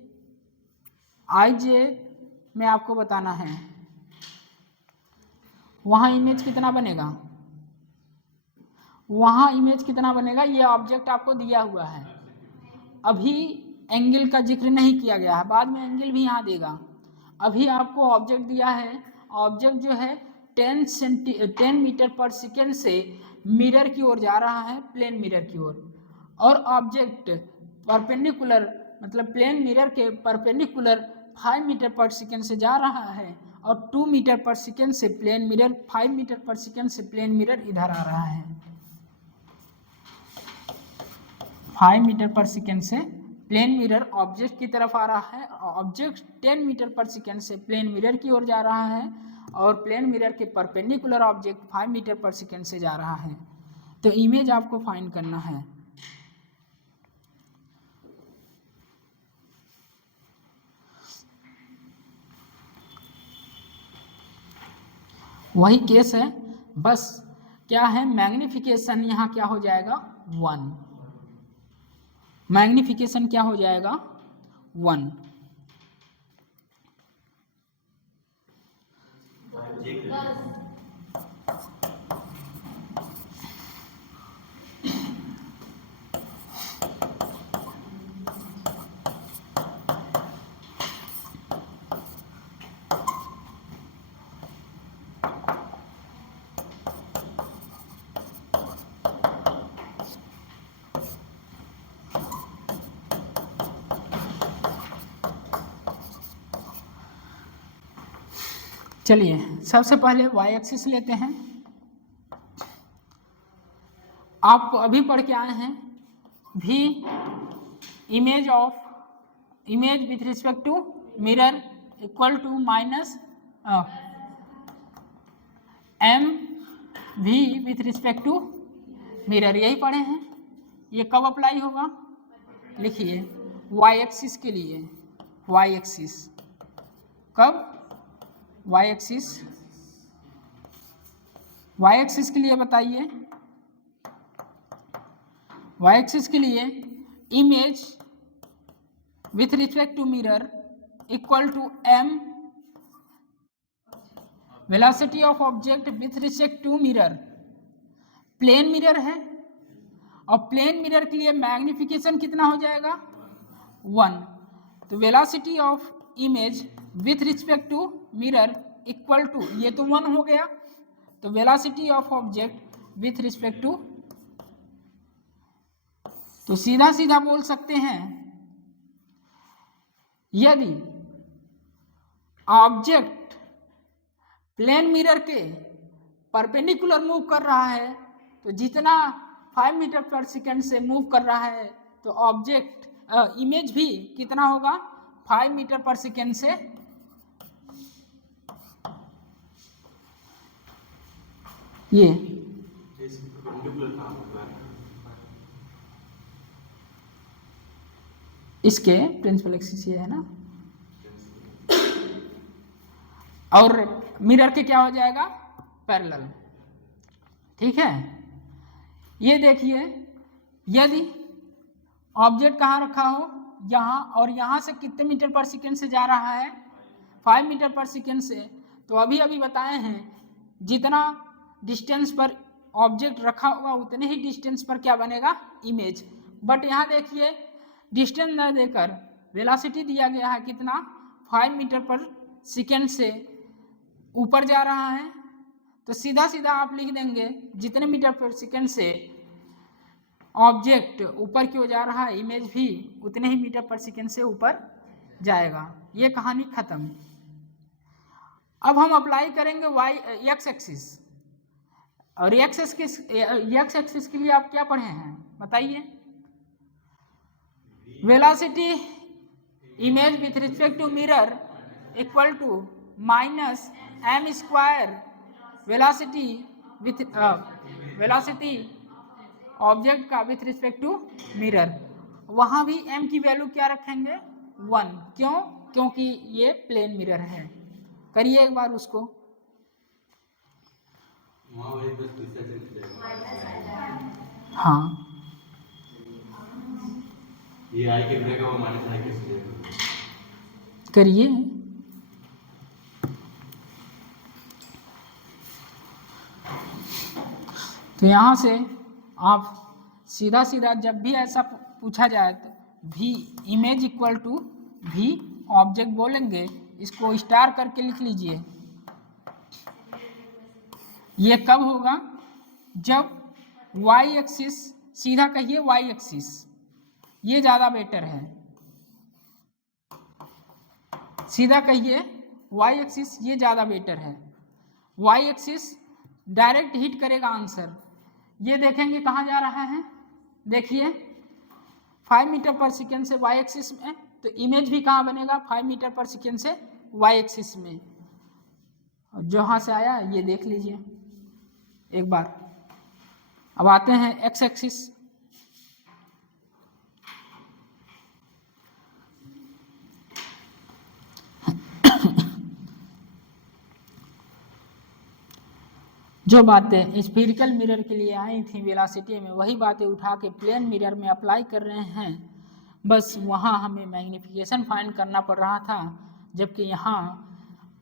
आई जे में आपको बताना है वहाँ इमेज कितना बनेगा, ये ऑब्जेक्ट आपको दिया हुआ है। अभी एंगल का जिक्र नहीं किया गया है, बाद में एंगल भी यहाँ देगा। अभी आपको ऑब्जेक्ट दिया है, ऑब्जेक्ट जो है 10 मीटर पर सेकेंड से मिरर की ओर जा रहा है, प्लेन मिरर की ओर, और ऑब्जेक्ट परपेंडिकुलर मतलब प्लेन मिरर के परपेंडिकुलर 5 मीटर पर सेकेंड से जा रहा है, और 2 मीटर पर सेकेंड से प्लेन मिरर 5 मीटर पर सेकेंड से प्लेन मिरर इधर आ रहा है। 5 मीटर पर सेकेंड से प्लेन मिरर ऑब्जेक्ट की तरफ आ रहा है, ऑब्जेक्ट 10 मीटर पर सेकेंड से प्लेन मिरर की ओर जा रहा है, और प्लेन मिरर के परपेंडिकुलर ऑब्जेक्ट 5 मीटर पर सेकेंड से जा रहा है। तो इमेज आपको फाइंड करना है। वही केस है, बस क्या है, मैग्निफिकेशन यहाँ क्या हो जाएगा 1, मैग्निफिकेशन क्या हो जाएगा 1। चलिए सबसे पहले वाई एक्सिस लेते हैं। आप अभी पढ़ के आए हैं भी image with respect to mirror equal to minus M V with respect to mirror, यही पढ़े हैं। ये कब अप्लाई होगा, लिखिए वाई एक्सिस के लिए, वाई एक्सिस कब, वाई एक्सिस, वाई एक्सिस के लिए बताइए, वाई एक्सिस के लिए image with respect to mirror equal to m velocity of object with respect to mirror. Plane mirror है और प्लेन मिरर के लिए मैग्निफिकेशन कितना हो जाएगा, 1। तो velocity of image with respect to mirror equal to, ये तो 1 हो गया, तो velocity of object with respect to, तो सीधा सीधा बोल सकते हैं यदि ऑब्जेक्ट प्लेन मिरर के परपेंडिकुलर मूव कर रहा है तो जितना 5 मीटर पर सेकेंड से मूव कर रहा है तो ऑब्जेक्ट इमेज भी कितना होगा, 5 मीटर पर सेकेंड से ये इसके प्रिंसिपल एक्सिस ये है ना, और मिरर के क्या हो जाएगा, पैरेलल। ठीक है, ये देखिए यदि ऑब्जेक्ट कहाँ रखा हो, यहाँ, और यहाँ से कितने मीटर पर सेकेंड से जा रहा है, 5 मीटर पर सेकेंड से, तो अभी अभी बताए हैं जितना डिस्टेंस पर ऑब्जेक्ट रखा होगा उतने ही डिस्टेंस पर क्या बनेगा, इमेज। बट यहाँ देखिए डिस्टेंस न देकर वेलोसिटी दिया गया है कितना, 5 मीटर पर सेकेंड से ऊपर जा रहा है, तो सीधा सीधा आप लिख देंगे जितने मीटर पर सेकेंड से ऑब्जेक्ट ऊपर की ओर जा रहा है इमेज भी उतने ही मीटर पर सेकेंड से ऊपर जाएगा। ये कहानी खत्म। अब हम अप्लाई करेंगे वाई एक्स एक्सिस, और एक्स एक्सिस के लिए आप क्या पढ़े हैं बताइए, velocity image with respect to mirror equal to minus M square velocity with velocity object का विथ रिस्पेक्ट टू मिरर। वहाँ भी m की वैल्यू क्या रखेंगे, 1। क्यों, क्योंकि ये प्लेन मिरर है। करिए एक बार उसको, हाँ ये आई के ब्रेक और माइनस आई के करिए। तो यहाँ से आप सीधा सीधा जब भी ऐसा पूछा जाए तो v image equal to v object बोलेंगे, इसको स्टार करके लिख लीजिए। ये कब होगा, जब y एक्सिस, सीधा कहिए y एक्सिस, ये ज़्यादा बेटर है, सीधा कहिए y एक्सिस ये ज़्यादा बेटर है। y एक्सिस डायरेक्ट हिट करेगा आंसर। ये देखेंगे कहाँ जा रहा है, देखिए 5 मीटर पर सेकेंड से y एक्सिस में, तो इमेज भी कहाँ बनेगा, 5 मीटर पर सेकेंड से y एक्सिस में। और जहाँ से आया ये देख लीजिए एक बार। अब आते हैं x एक्सिस, जो बातें स्फीरिकल मिरर के लिए आई थी वेलोसिटी में, वही बातें उठा के प्लेन मिरर में अप्लाई कर रहे हैं। बस वहाँ हमें मैग्नीफिकेशन फाइंड करना पड़ रहा था, जबकि यहाँ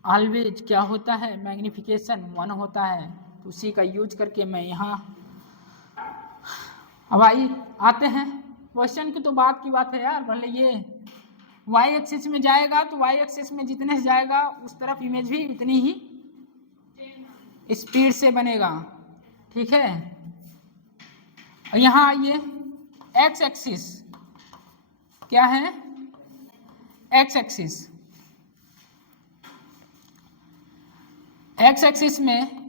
ऑलवेज क्या होता है, मैग्नीफिकेशन 1 होता है। तो उसी का यूज करके मैं यहाँ, अब आते हैं क्वेश्चन की। तो बात की बात है यार, भले ये y एक्सिस में जाएगा तो y एक्सिस में जितने से जाएगा उस तरफ इमेज भी उतनी ही स्पीड से बनेगा। ठीक है, और यहाँ आइए x एक्सिस क्या है, x एक्सिस, x एक्सिस में